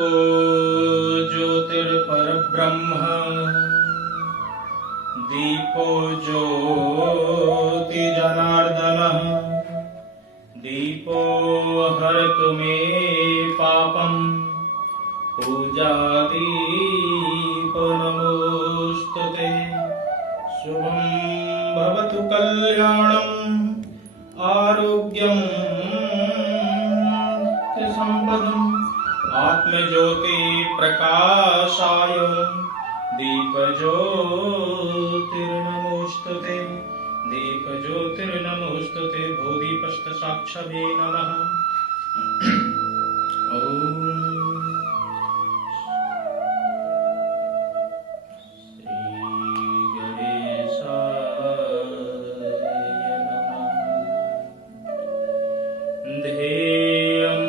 दीपो ज्योतिर्परब्रह्म दीपो ज्योति जनार्दनः दीपो हरतु मे पापम् पूजादीपो नमोस्तुते। शुभं भवतु कल्याणम् आरोग्यं संपदम् आत्मज्योति प्रकाशाय दीपज्योतिर्नमोस्तुते दीपज्योतिर्नमोस्तुते भूदीपस्तसाक्षाभे नमः। ध्येयं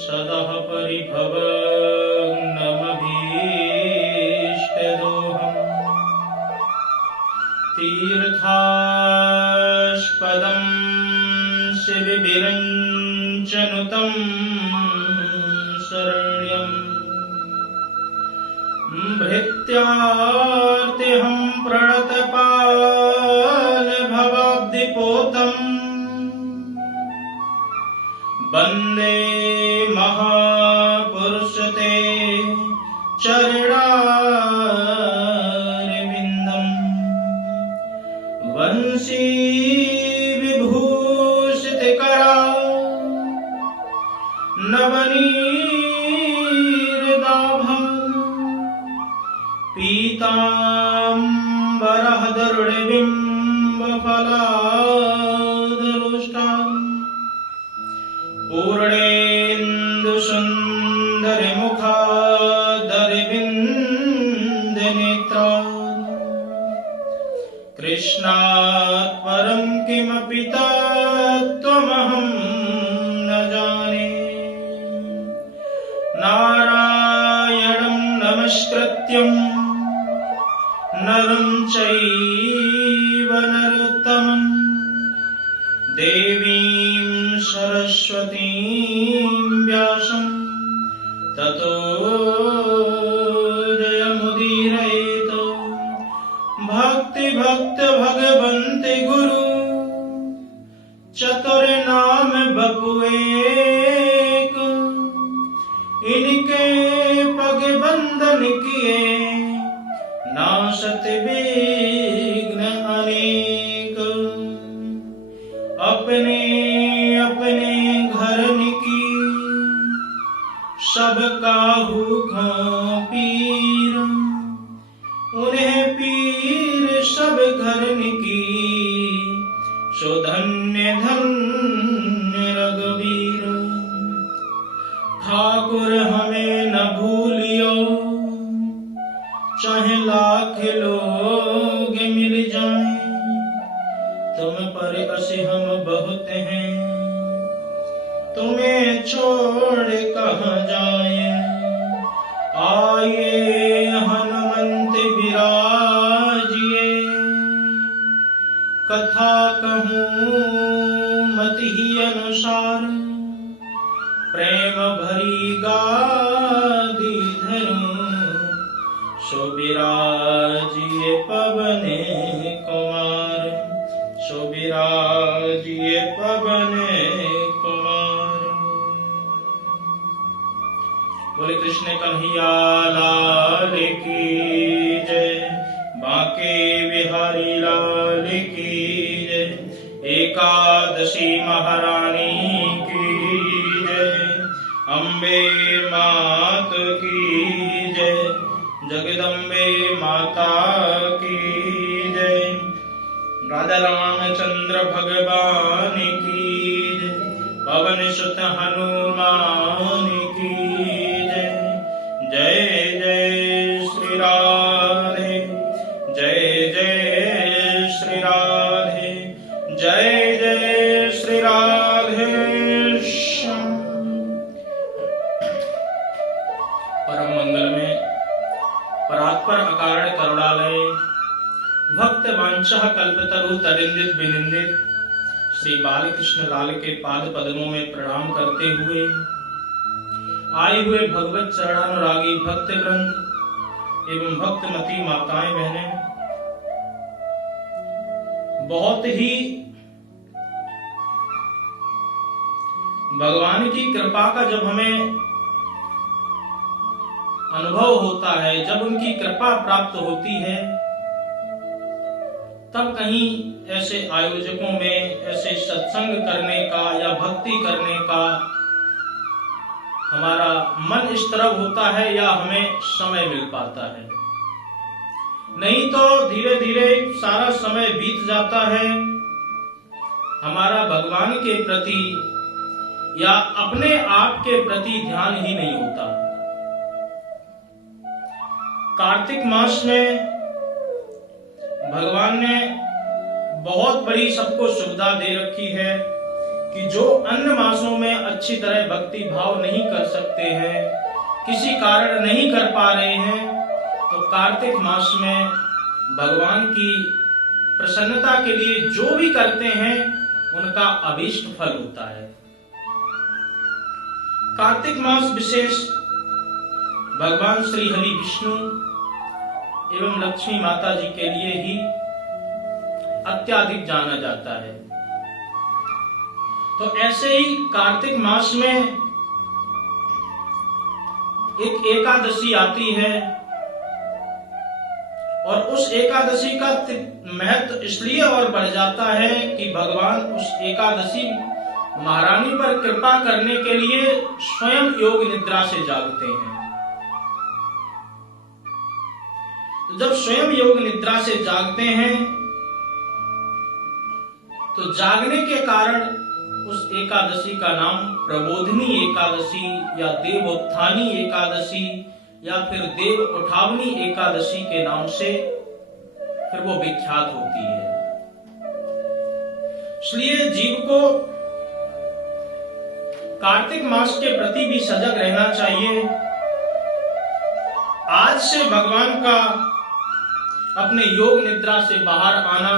सदा परिभवग्नमभीष्टदोहम् तीर्थास्पदं शिवविरञ्चनुतं शरण्यं भृत्यार्तिहं प्रणतपालभवाब्धिपोतम् वन्दे महापुरुषते चरणारविन्दम् वंशी विभूषितकरा नवनीरदाभा पीताम्बरः दरुणबिम्बफलाधरोष्टा पूर्णेन्दुसुन्दरमुखादरविन्दनेत्रा कृष्णात् परं किमपि तत्त्वमहं न जाने। नारायणं नमस्कृत्यं नरं चैव नरोत्तमं देवीं सरस्वतीं व्यासं ततो जयमुदीरयेत्। भक्ति भक्त भगवन्ते गुरु चतुर नाम बपु एक इनके पग बंधन किए नाशत विघ्न अनेक। अपने अपने घर की सब काहू खो पीर उन्हें पीर सब घर की सो धन्य धन्य रघुवीर। ठाकुर हमें न भूलियो चाहे लाख लोग मिल जाएं तुम पर असे हम बहुत हैं तुम्हें छोड़ कहाँ जाएं। आइए हनुमंत विराजिए कथा कहूँ मति ही अनुसार प्रेम भरी गादी धरूं सो विराजिए पवन कुमार सो विराजिए पवन कुमार। बोले कृष्ण कन्हैया लाल की जय बांके बिहारी लाल की जय एकादशी महारानी की जय अम्बे मात की जय जगदम्बे माता की जय राधा रामचंद्र भगवान की जय पवन सुत हनुमान की जय। जय जय श्री राधे जय जय श्री राधे जय जय श्री राधे श्याम। परम मंगल में परात्पर अकारण करुणालय भक्त वांछा कल्पतरु तरिंदित विनिंदित श्री बालकृष्ण लाल के पाद पद्मों में प्रणाम करते हुए आए हुए भगवत चरणानुरागी भक्त वृंद एवं भक्तमती माताएं बहनें, बहुत ही भगवान की कृपा का जब हमें अनुभव होता है, जब उनकी कृपा प्राप्त होती है, तब कहीं ऐसे आयोजकों में ऐसे सत्संग करने का या भक्ति करने का हमारा मन इस तरफ होता है या हमें समय मिल पाता है। नहीं तो धीरे धीरे सारा समय बीत जाता है, हमारा भगवान के प्रति या अपने आप के प्रति ध्यान ही नहीं होता। कार्तिक मास में भगवान ने बहुत बड़ी सबको सुविधा दे रखी है कि जो अन्य मासों में अच्छी तरह भक्ति भाव नहीं कर सकते हैं, किसी कारण नहीं कर पा रहे हैं, तो कार्तिक मास में भगवान की प्रसन्नता के लिए जो भी करते हैं उनका अभीष्ट फल होता है। कार्तिक मास विशेष भगवान श्री हरि विष्णु एवं लक्ष्मी माता जी के लिए ही अत्यधिक जाना जाता है। तो ऐसे ही कार्तिक मास में एक एकादशी आती है और उस एकादशी का महत्व इसलिए और बढ़ जाता है कि भगवान उस एकादशी महारानी पर कृपा करने के लिए स्वयं योग निद्रा से जागते हैं। तो जब स्वयं योग निद्रा से जागते हैं तो जागने के कारण उस एकादशी का नाम प्रबोधिनी एकादशी या देवोत्थानी एकादशी या फिर देव उठावनी एकादशी के नाम से फिर वो विख्यात होती है। इसलिए जीव को कार्तिक मास के प्रति भी सजग रहना चाहिए। आज से भगवान का अपने योग निद्रा से बाहर आना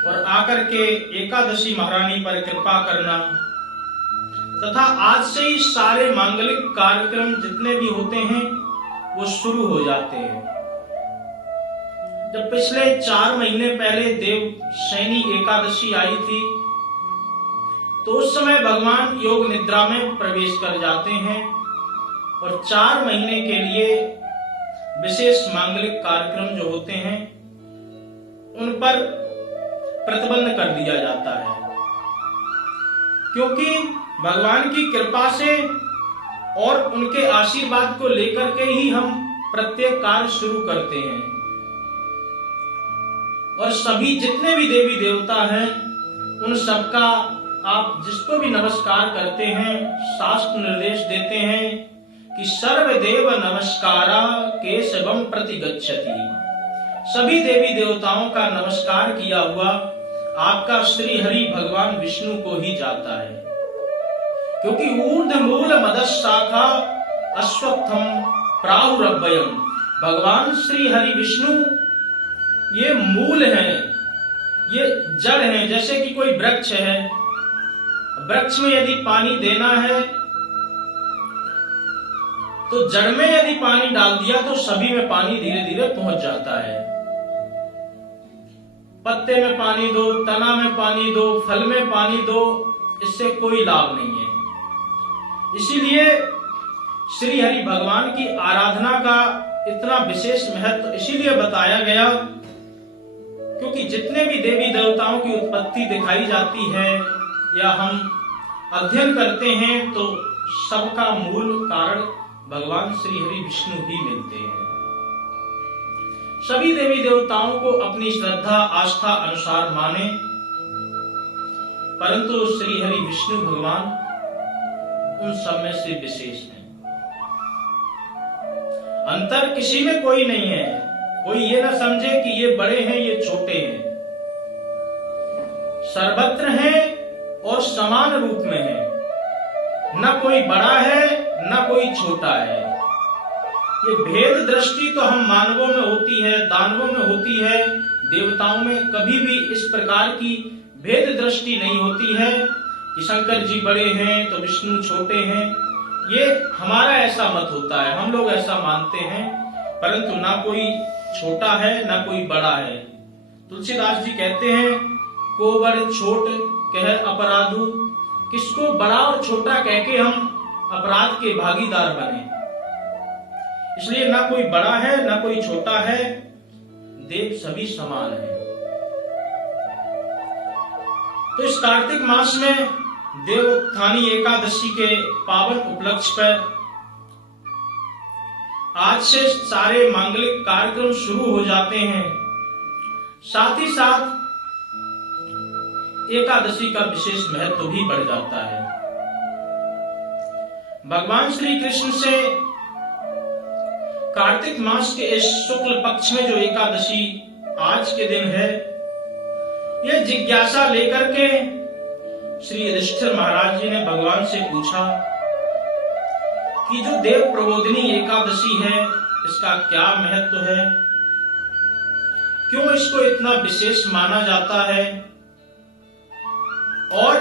और आकर के एकादशी महारानी पर कृपा करना तथा आज से ही सारे मांगलिक कार्यक्रम जितने भी होते हैं वो शुरू हो जाते हैं। जब पिछले 4 महीने पहले देव शयनी एकादशी आई थी तो उस समय भगवान योग निद्रा में प्रवेश कर जाते हैं और 4 महीने के लिए विशेष मांगलिक कार्यक्रम जो होते हैं उन पर प्रतिबंध कर दिया जाता है, क्योंकि भगवान की कृपा से और उनके आशीर्वाद को लेकर के ही हम प्रत्येक कार्य शुरू करते हैं। और सभी जितने भी देवी देवता हैं उन सबका आप जिसको भी नमस्कार करते हैं, शास्त्र निर्देश देते हैं कि सर्वदेव नमस्कारा केशवम प्रति गच्छति। सभी देवी देवताओं का नमस्कार किया हुआ आपका श्री हरि भगवान विष्णु को ही जाता है, क्योंकि ऊर्ध्व मूल मदश शाखा अश्वत्थम प्राहुरभयम। भगवान श्री हरि विष्णु ये मूल हैं, ये जड़ हैं। जैसे कि कोई वृक्ष है, वृक्ष में यदि पानी देना है तो जड़ में यदि पानी डाल दिया तो सभी में पानी धीरे धीरे पहुंच जाता है। पत्ते में पानी दो, तना में पानी दो, फल में पानी दो, इससे कोई लाभ नहीं है। इसीलिए श्री हरि भगवान की आराधना का इतना विशेष महत्व इसीलिए बताया गया क्योंकि जितने भी देवी देवताओं की उत्पत्ति दिखाई जाती है या हम अध्ययन करते हैं तो सबका मूल कारण भगवान श्री हरि विष्णु ही मिलते हैं। सभी देवी देवताओं को अपनी श्रद्धा आस्था अनुसार माने, परंतु श्री हरि विष्णु भगवान उन सब में से विशेष हैं। अंतर किसी में कोई नहीं है। कोई ये ना समझे कि ये बड़े हैं ये छोटे हैं, सर्वत्र हैं और समान रूप में हैं। न कोई बड़ा है न कोई छोटा है। ये भेद दृष्टि तो हम मानवों में होती है, दानवों में होती है, देवताओं में कभी भी इस प्रकार की भेद दृष्टि नहीं होती है कि शंकर जी बड़े हैं तो विष्णु छोटे हैं। ये हमारा ऐसा मत होता है, हम लोग ऐसा मानते हैं, परंतु ना कोई छोटा है ना कोई बड़ा है। तुलसीदास जी कहते हैं, को बड़ छोट कह अपराधु, किसको बड़ा और छोटा कह के हम अपराध के भागीदार बने। इसलिए ना कोई बड़ा है ना कोई छोटा है, देव सभी समान है। तो इस कार्तिक मास में देवोत्थानी एकादशी के पावन उपलक्ष्य पर आज से सारे मांगलिक कार्यक्रम शुरू हो जाते हैं। साथ ही साथ एकादशी का विशेष महत्व भी बढ़ जाता है। भगवान श्री कृष्ण से कार्तिक मास के इस शुक्ल पक्ष में जो एकादशी आज के दिन है, यह जिज्ञासा लेकर के श्री युधिष्ठिर महाराज जी ने भगवान से पूछा कि जो देव प्रबोधिनी एकादशी है, इसका क्या महत्व है, क्यों इसको इतना विशेष माना जाता है, और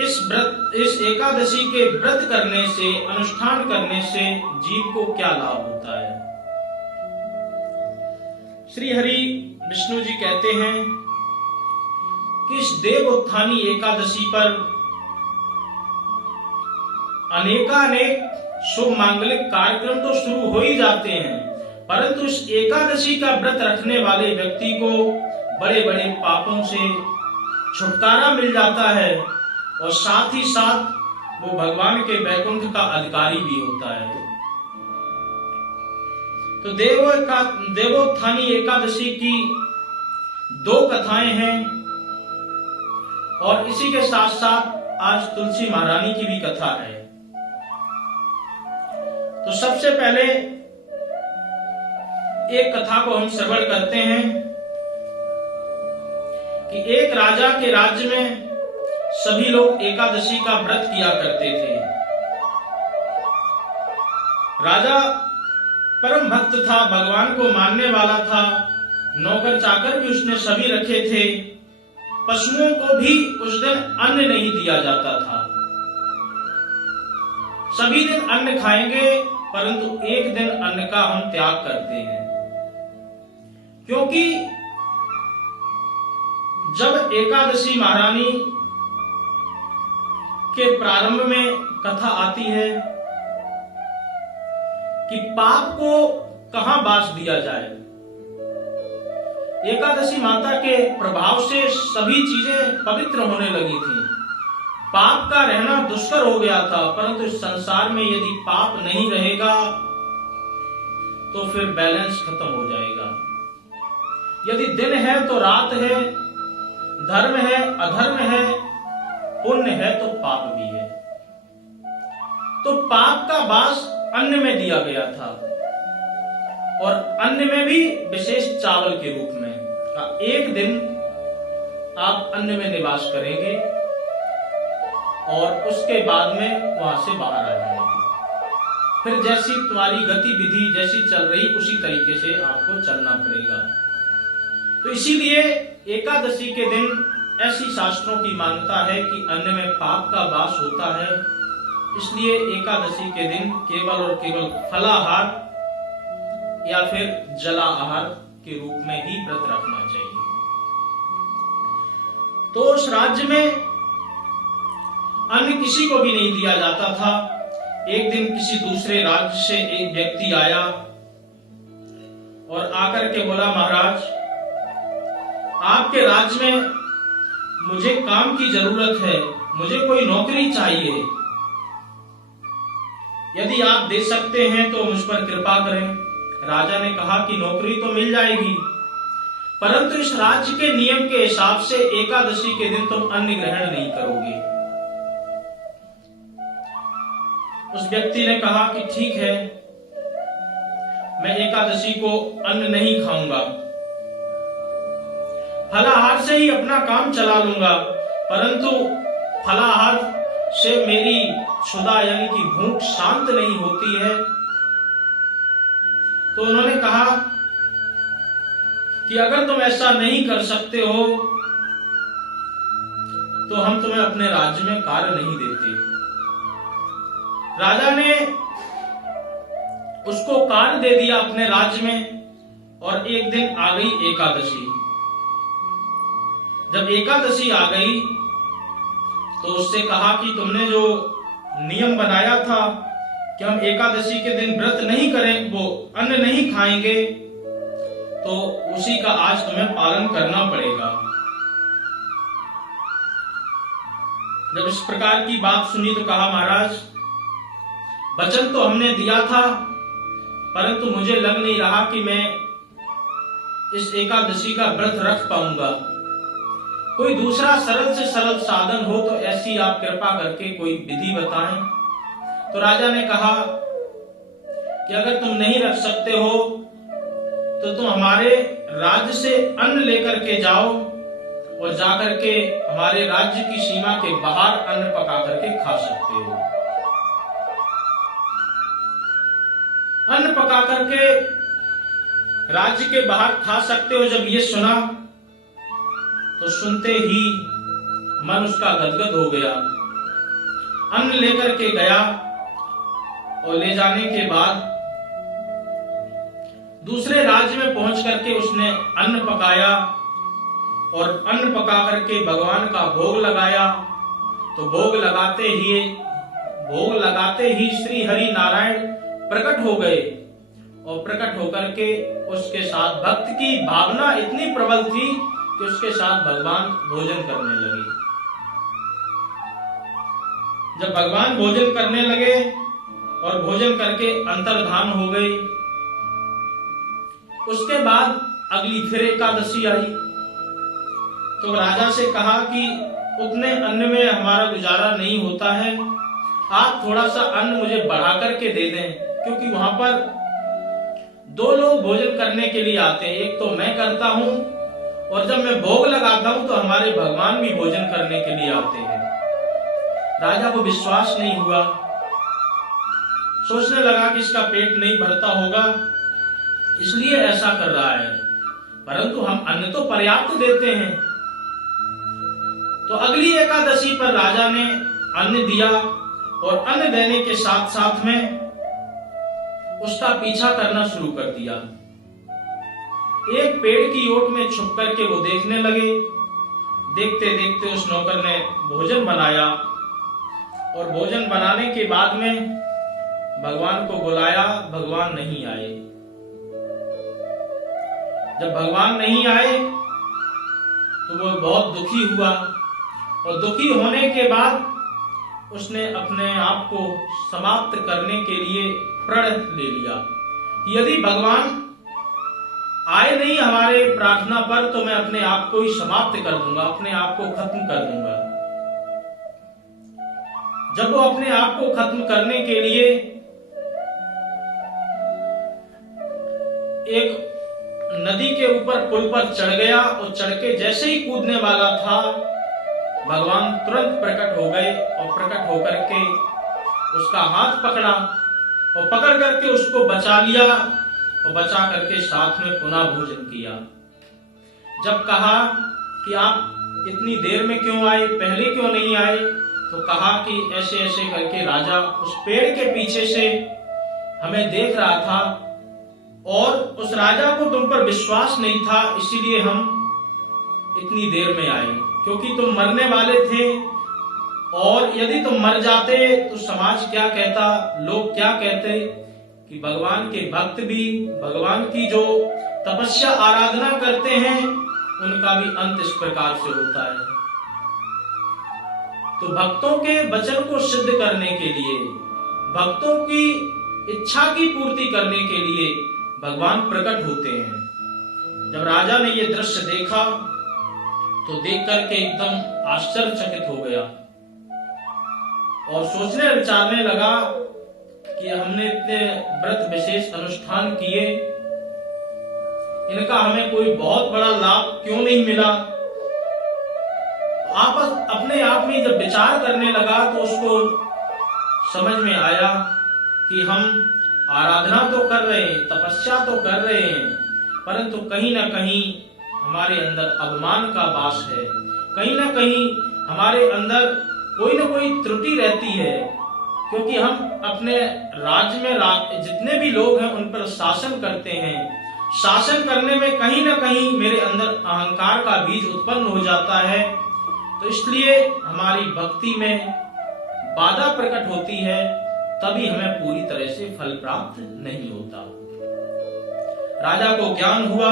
इस एकादशी के व्रत करने से, अनुष्ठान करने से जीव को क्या लाभ होता है। श्री हरि विष्णु जी कहते हैं कि इस देवोत्थानी एकादशी पर अनेकानेक शुभ मांगलिक कार्यक्रम तो शुरू हो ही जाते हैं, परंतु इस एकादशी का व्रत रखने वाले व्यक्ति को बड़े बड़े पापों से छुटकारा मिल जाता है, और साथ ही साथ वो भगवान के वैकुंठ का अधिकारी भी होता है। तो देवोत्थानी एकादशी की दो कथाएं हैं, और इसी के साथ साथ आज तुलसी महारानी की भी कथा है। तो सबसे पहले एक कथा को हम श्रवण करते हैं कि एक राजा के राज्य में सभी लोग एकादशी का व्रत किया करते थे। राजा परम भक्त था, भगवान को मानने वाला था, नौकर चाकर भी उसने सभी रखे थे, पशुओं को भी उस दिन अन्न नहीं दिया जाता था। सभी दिन अन्न खाएंगे, परंतु एक दिन अन्न का हम त्याग करते हैं, क्योंकि जब एकादशी महारानी के प्रारंभ में कथा आती है कि पाप को कहां बास दिया जाए। एकादशी माता के प्रभाव से सभी चीजें पवित्र होने लगी थी, पाप का रहना दुष्कर हो गया था, परंतु इस संसार में यदि पाप नहीं रहेगा तो फिर बैलेंस खत्म हो जाएगा। यदि दिन है तो रात है, धर्म है अधर्म है, पुण्य है तो पाप भी है। तो पाप का वास अन्न में दिया गया था, और अन्न में भी विशेष चावल के रूप में। एक दिन आप अन्न में निवास करेंगे और उसके बाद में वहां से बाहर आ जाएंगे। फिर जैसी तुम्हारी गतिविधि जैसी चल रही उसी तरीके से आपको चलना पड़ेगा। तो इसीलिए एकादशी के दिन ऐसी शास्त्रों की मान्यता है कि अन्न में पाप का वास होता है, इसलिए एकादशी के दिन केवल और केवल फलाहार या फिर जला आहार के रूप में ही व्रत रखना चाहिए। तो उस राज्य में अन्न किसी को भी नहीं दिया जाता था। एक दिन किसी दूसरे राज्य से एक व्यक्ति आया और आकर के बोला, महाराज आपके राज्य में मुझे काम की जरूरत है, मुझे कोई नौकरी चाहिए, यदि आप दे सकते हैं तो मुझ पर कृपा करें। राजा ने कहा कि नौकरी तो मिल जाएगी, परंतु इस राज्य के नियम के हिसाब से एकादशी के दिन तुम अन्न ग्रहण नहीं करोगे। उस व्यक्ति ने कहा कि ठीक है, मैं एकादशी को अन्न नहीं खाऊंगा, फलाहार से ही अपना काम चला लूंगा, परंतु फलाहार से मेरी क्षुधा यानी कि भूख शांत नहीं होती है। तो उन्होंने कहा कि अगर तुम ऐसा नहीं कर सकते हो तो हम तुम्हें अपने राज्य में कार्य नहीं देते। राजा ने उसको कार्य दे दिया अपने राज्य में, और एक दिन आ गई एकादशी। जब एकादशी आ गई तो उससे कहा कि तुमने जो नियम बनाया था कि हम एकादशी के दिन व्रत नहीं करें, वो अन्न नहीं खाएंगे, तो उसी का आज तुम्हें पालन करना पड़ेगा। जब इस प्रकार की बात सुनी तो कहा, महाराज वचन तो हमने दिया था, परंतु मुझे लग नहीं रहा कि मैं इस एकादशी का व्रत रख पाऊंगा। कोई दूसरा सरल से सरल साधन हो तो ऐसी आप कृपा करके कोई विधि बताएं। तो राजा ने कहा कि अगर तुम नहीं रख सकते हो तो तुम हमारे राज्य से अन्न लेकर के जाओ और जाकर के हमारे राज्य की सीमा के बाहर अन्न पका करके खा सकते हो। अन्न पका करके राज्य के बाहर खा सकते हो। जब ये सुना तो सुनते ही मन उसका गदगद हो गया। अन्न लेकर के गया और ले जाने के बाद दूसरे राज्य में पहुंच करके उसने अन्न पकाया और अन्न पका करके भगवान का भोग लगाया। तो भोग लगाते ही श्री हरि नारायण प्रकट हो गए, और प्रकट होकर के उसके साथ भक्त की भावना इतनी प्रबल थी कि उसके साथ भगवान भोजन करने लगे। जब भगवान भोजन करने लगे और भोजन करके अंतर्धान हो गए, उसके बाद अगली फिर एकादशी आई। तो राजा से कहा कि उतने अन्न में हमारा गुजारा नहीं होता है, आप थोड़ा सा अन्न मुझे बढ़ा करके दे दें, क्योंकि वहां पर दो लोग भोजन करने के लिए आते हैं। एक तो मैं करता हूं, और जब मैं भोग लगाता हूं तो हमारे भगवान भी भोजन करने के लिए आते हैं। राजा को विश्वास नहीं हुआ, सोचने लगा कि इसका पेट नहीं भरता होगा, इसलिए ऐसा कर रहा है, परंतु हम अन्न तो पर्याप्त देते हैं। तो अगली एकादशी पर राजा ने अन्न दिया, और अन्न देने के साथ साथ में उसका पीछा करना शुरू कर दिया। एक पेड़ की ओट में छुप करके वो देखने लगे। देखते देखते उस नौकर ने भोजन बनाया, और भोजन बनाने के बाद में भगवान को बुलाया, भगवान नहीं आए। जब भगवान नहीं आए तो वो बहुत दुखी हुआ, और दुखी होने के बाद उसने अपने आप को समाप्त करने के लिए प्रण ले लिया कि यदि भगवान आए नहीं हमारे प्रार्थना पर तो मैं अपने आप को ही समाप्त कर दूंगा, अपने आप को खत्म कर दूंगा। जब वो अपने आप को खत्म करने के लिए एक नदी के ऊपर पुल पर चढ़ गया, और चढ़ के जैसे ही कूदने वाला था, भगवान तुरंत प्रकट हो गए, और प्रकट होकर के उसका हाथ पकड़ा और पकड़ करके उसको बचा लिया, और बचा करके साथ में पुनः भोजन किया। जब कहा कि आप इतनी देर में क्यों आए, पहले क्यों नहीं आए, तो कहा कि ऐसे ऐसे करके राजा उस पेड़ के पीछे से हमें देख रहा था, और उस राजा को तुम पर विश्वास नहीं था, इसीलिए हम इतनी देर में आए, क्योंकि तुम मरने वाले थे, और यदि तुम मर जाते तो समाज क्या कहता, लोग क्या कहते कि भगवान के भक्त भी भगवान की जो तपस्या आराधना करते हैं उनका भी अंत इस प्रकार से होता है। तो भक्तों के वचन को सिद्ध करने के लिए, भक्तों की इच्छा की पूर्ति करने के लिए भगवान प्रकट होते हैं। जब राजा ने ये दृश्य देखा तो देख करके एकदम आश्चर्यचकित हो गया, और सोचने विचारने लगा कि हमने इतने व्रत विशेष अनुष्ठान किए, इनका हमें कोई बहुत बड़ा लाभ क्यों नहीं मिला। आप अपने आप में जब विचार करने लगा तो उसको समझ में आया कि हम आराधना तो कर रहे हैं, तपस्या तो कर रहे हैं, परंतु कहीं ना कहीं हमारे अंदर अभिमान का वास है, कहीं ना कहीं हमारे अंदर कोई ना कोई त्रुटि रहती है, क्योंकि हम अपने राज्य में जितने भी लोग हैं उन पर शासन करते हैं। शासन करने में कहीं ना कहीं मेरे अंदर अहंकार का बीज उत्पन्न हो जाता है, तो इसलिए हमारी भक्ति में बाधा प्रकट होती है, तभी हमें पूरी तरह से फल प्राप्त नहीं होता। राजा को ज्ञान हुआ,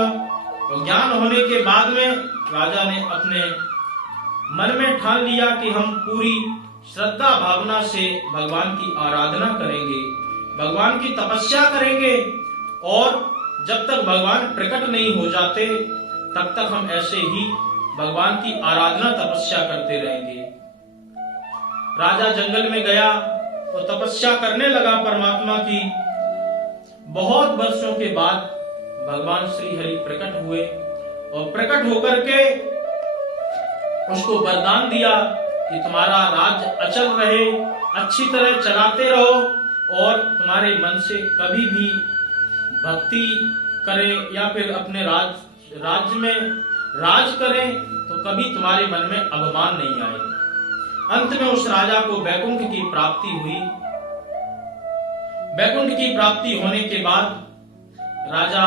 तो ज्ञान होने के बाद में राजा ने अपने मन में ठान लिया कि हम पूरी श्रद्धा भावना से भगवान की आराधना करेंगे, भगवान की तपस्या करेंगे, और जब तक भगवान प्रकट नहीं हो जाते तब तक हम ऐसे ही भगवान की आराधना तपस्या करते रहेंगे। राजा जंगल में गया और तपस्या करने लगा परमात्मा की। बहुत वर्षों के बाद भगवान श्री हरि प्रकट हुए और प्रकट होकर के उसको वरदान दिया कि तुम्हारा राज्य अचल रहे, अच्छी तरह चलाते रहो, और तुम्हारे मन से कभी भी भक्ति करें या फिर अपने राज्य में राज करें तो कभी तुम्हारे मन में अभिमान नहीं आए। अंत में उस राजा को वैकुंठ की प्राप्ति हुई। वैकुंठ की प्राप्ति होने के बाद राजा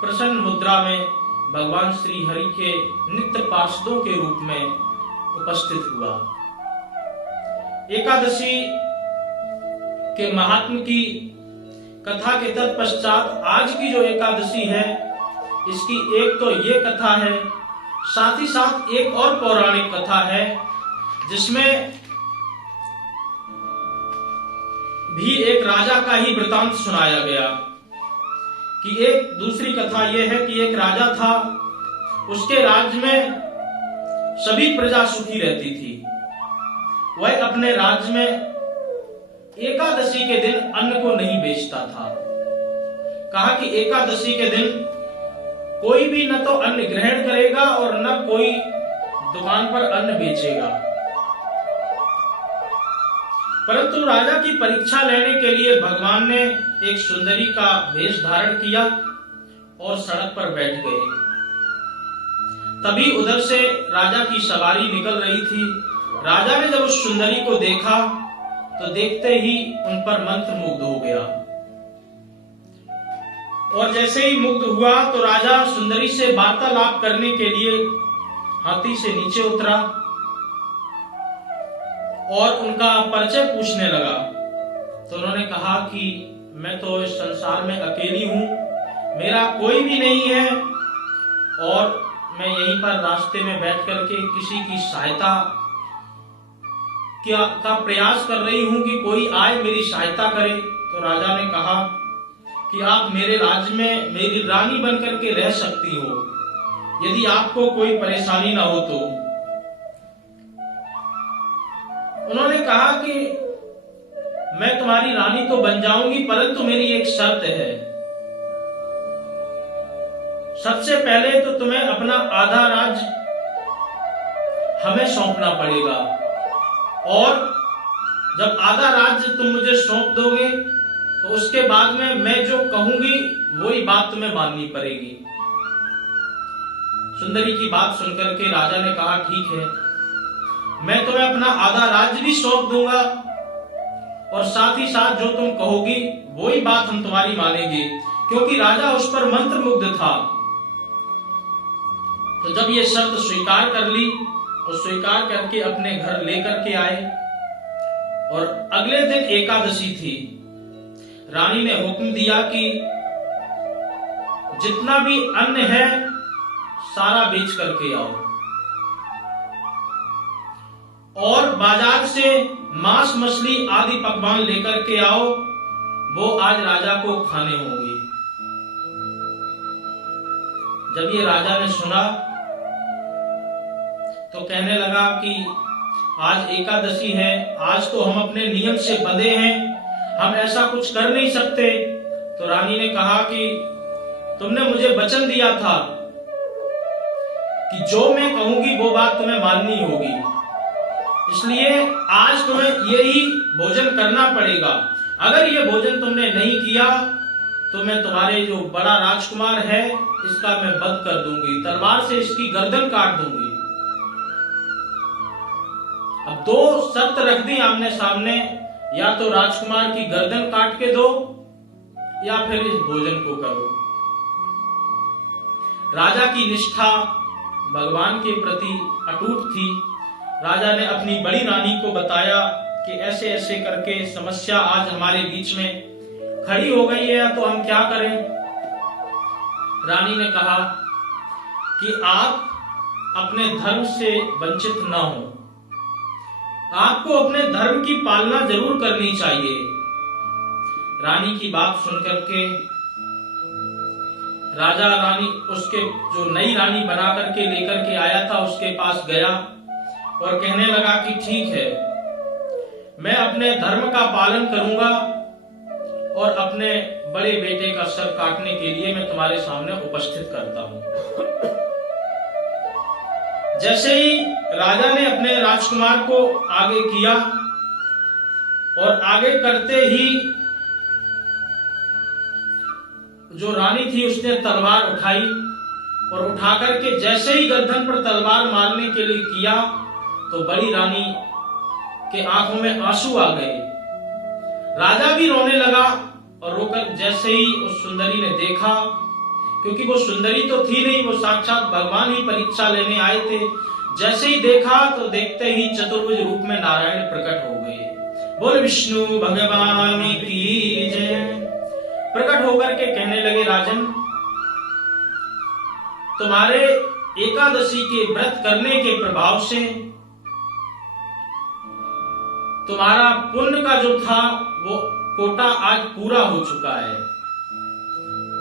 प्रसन्न मुद्रा में भगवान श्री हरि के नित्य पार्षदों के रूप में उपस्थित हुआ। एकादशी के महात्म की कथा के तत्पश्चात आज की जो एकादशी है, इसकी एक तो ये कथा है, साथ ही साथ एक और पौराणिक कथा है जिसमें भी एक राजा का ही वृतांत सुनाया गया। कि एक दूसरी कथा यह है कि एक राजा था, उसके राज्य में सभी प्रजा सुखी रहती थी। वह अपने राज्य में एकादशी के दिन अन्न को नहीं बेचता था। कहा कि एकादशी के दिन कोई भी न तो अन्न ग्रहण करेगा और न कोई दुकान पर अन्न बेचेगा। परंतु राजा की परीक्षा लेने के लिए भगवान ने एक सुंदरी का वेश धारण किया और सड़क पर बैठ गए। तभी उधर से राजा की सवारी निकल रही थी। राजा ने जब उस सुंदरी को देखा तो देखते ही उन पर मंत्र मुग्ध हो गया, और जैसे ही मुग्ध हुआ तो राजा सुंदरी से वार्तालाप करने के लिए हाथी से नीचे उतरा और उनका परिचय पूछने लगा। तो उन्होंने कहा कि मैं तो इस संसार में अकेली हूं, मेरा कोई भी नहीं है, और मैं यहीं पर रास्ते में बैठ करके किसी की सहायता का प्रयास कर रही हूं कि कोई आए मेरी सहायता करे। तो राजा ने कहा कि आप मेरे राज्य में मेरी रानी बनकर के रह सकती हो, यदि आपको कोई परेशानी ना हो तो। उन्होंने कहा कि मैं तुम्हारी रानी तो बन जाऊंगी, परंतु मेरी एक शर्त है। सबसे पहले तो तुम्हें अपना आधा राज्य हमें सौंपना पड़ेगा, और जब आधा राज्य तुम मुझे सौंप दोगे तो उसके बाद में मैं जो कहूंगी वही बात तुम्हें माननी पड़ेगी। सुंदरी की बात सुनकर के राजा ने कहा ठीक है, मैं तुम्हें अपना आधा राज्य भी सौंप दूंगा, और साथ ही साथ जो तुम कहोगी वही बात हम तुम्हारी मानेंगे, क्योंकि राजा उस पर मंत्र मुग्ध था। तो जब ये शर्त स्वीकार कर ली और स्वीकार करके अपने घर लेकर के आए, और अगले दिन एकादशी थी। रानी ने हुक्म दिया कि जितना भी अन्न है सारा बेच करके आओ, और बाजार से मांस मछली आदि पकवान लेकर के आओ, वो आज राजा को खाने होंगे। जब ये राजा ने सुना तो कहने लगा कि आज एकादशी है, आज तो हम अपने नियम से बंधे हैं, हम ऐसा कुछ कर नहीं सकते। तो रानी ने कहा कि तुमने मुझे वचन दिया था कि जो मैं कहूंगी वो बात तुम्हें माननी होगी, इसलिए आज तुम्हें यही भोजन करना पड़ेगा। अगर ये भोजन तुमने नहीं किया तो मैं तुम्हारे जो बड़ा राजकुमार है इसका मैं वध कर दूंगी, तलवार से इसकी गर्दन काट दूंगी। अब दो शर्त रख दी आमने सामने, या तो राजकुमार की गर्दन काट के दो या फिर इस भोजन को करो। राजा की निष्ठा भगवान के प्रति अटूट थी। राजा ने अपनी बड़ी रानी को बताया कि ऐसे ऐसे करके समस्या आज हमारे बीच में खड़ी हो गई है, तो हम क्या करें। रानी ने कहा कि आप अपने धर्म से वंचित न हो, आपको अपने धर्म की पालना जरूर करनी चाहिए। रानी की बात सुनकर के राजा रानी उसके जो नई रानी बना करके लेकर के आया था उसके पास गया और कहने लगा कि ठीक है, मैं अपने धर्म का पालन करूंगा और अपने बड़े बेटे का सर काटने के लिए मैं तुम्हारे सामने उपस्थित करता हूं। जैसे ही राजा ने अपने राजकुमार को आगे किया और आगे करते ही जो रानी थी उसने तलवार उठाई और उठा करके जैसे ही गर्दन पर तलवार मारने के लिए किया तो बड़ी रानी के आंखों में आंसू आ गए। राजा भी रोने लगा और रोकर जैसे ही उस सुंदरी ने देखा, क्योंकि वो सुंदरी तो थी नहीं, वो साक्षात भगवान ही परीक्षा लेने आए थे। जैसे ही देखा तो देखते ही चतुर्भुज रूप में नारायण प्रकट हो गए। बोल विष्णु भगवान की जय। प्रकट होकर के कहने लगे, राजन, तुम्हारे एकादशी के व्रत करने के प्रभाव से तुम्हारा पुण्य का जो था वो कोटा आज पूरा हो चुका है।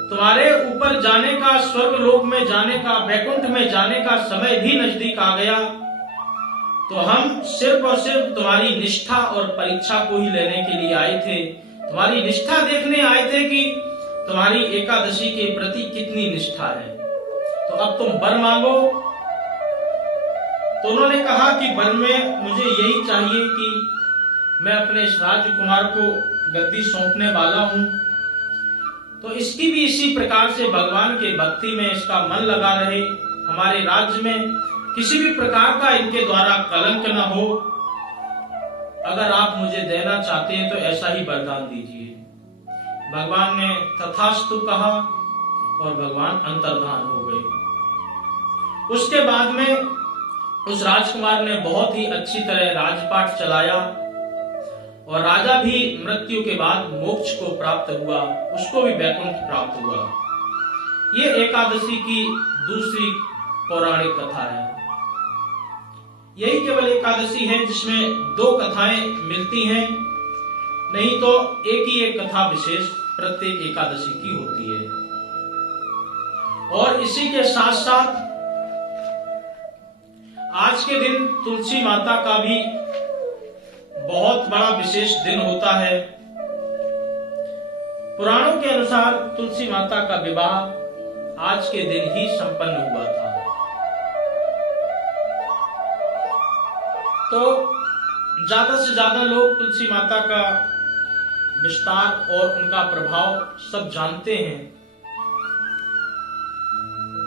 तुम्हारे ऊपर जाने का, स्वर्ग लोक में जाने का, वैकुंठ में जाने का समय भी नजदीक आ गया। तो हम सिर्फ और सिर्फ तुम्हारी निष्ठा और परीक्षा को ही लेने के लिए आए थे। तुम्हारी निष्ठा देखने आए थे कि तुम्हारी एकादशी के प्रति कितनी निष्ठा है। तो अब तुम वर मांगो। तो उन्होंने कहा कि वर में मुझे यही चाहिए कि मैं अपने इस राजकुमार को गद्दी सौंपने वाला हूं, तो इसकी भी इसी प्रकार से भगवान के भक्ति में इसका मन लगा रहे, हमारे राज्य में किसी भी प्रकार का इनके द्वारा कलंक न हो। अगर आप मुझे देना चाहते हैं तो ऐसा ही वरदान दीजिए। भगवान ने तथास्तु कहा और भगवान अंतर्धान हो गए। उसके बाद में उस राजकुमार ने बहुत ही अच्छी तरह राजपाट चलाया और राजा भी मृत्यु के बाद मोक्ष को प्राप्त हुआ, उसको भी वैकुंठ प्राप्त हुआ। ये एकादशी की दूसरी पौराणिक कथा है। यही केवल एकादशी है जिसमें दो कथाएं मिलती हैं, नहीं तो एक ही एक कथा विशेष प्रत्येक एकादशी की होती है। और इसी के साथ साथ आज के दिन तुलसी माता का भी बहुत बड़ा विशेष दिन होता है। पुराणों के अनुसार तुलसी माता का विवाह आज के दिन ही संपन्न हुआ था। तो ज्यादा से ज्यादा लोग तुलसी माता का विस्तार और उनका प्रभाव सब जानते हैं।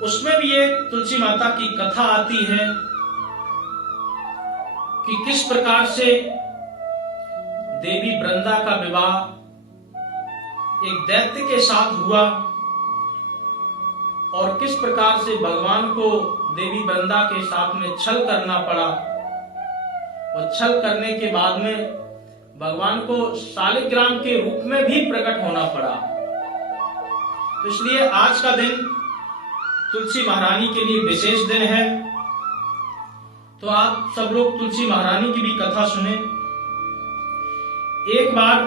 उसमें भी एक तुलसी माता की कथा आती है कि किस प्रकार से देवी वृंदा का विवाह एक दैत्य के साथ हुआ और किस प्रकार से भगवान को देवी वृंदा के साथ में छल करना पड़ा और छल करने के बाद में भगवान को शालिग्राम के रूप में भी प्रकट होना पड़ा। तो इसलिए आज का दिन तुलसी महारानी के लिए विशेष दिन है। तो आप सब लोग तुलसी महारानी की भी कथा सुने। एक बार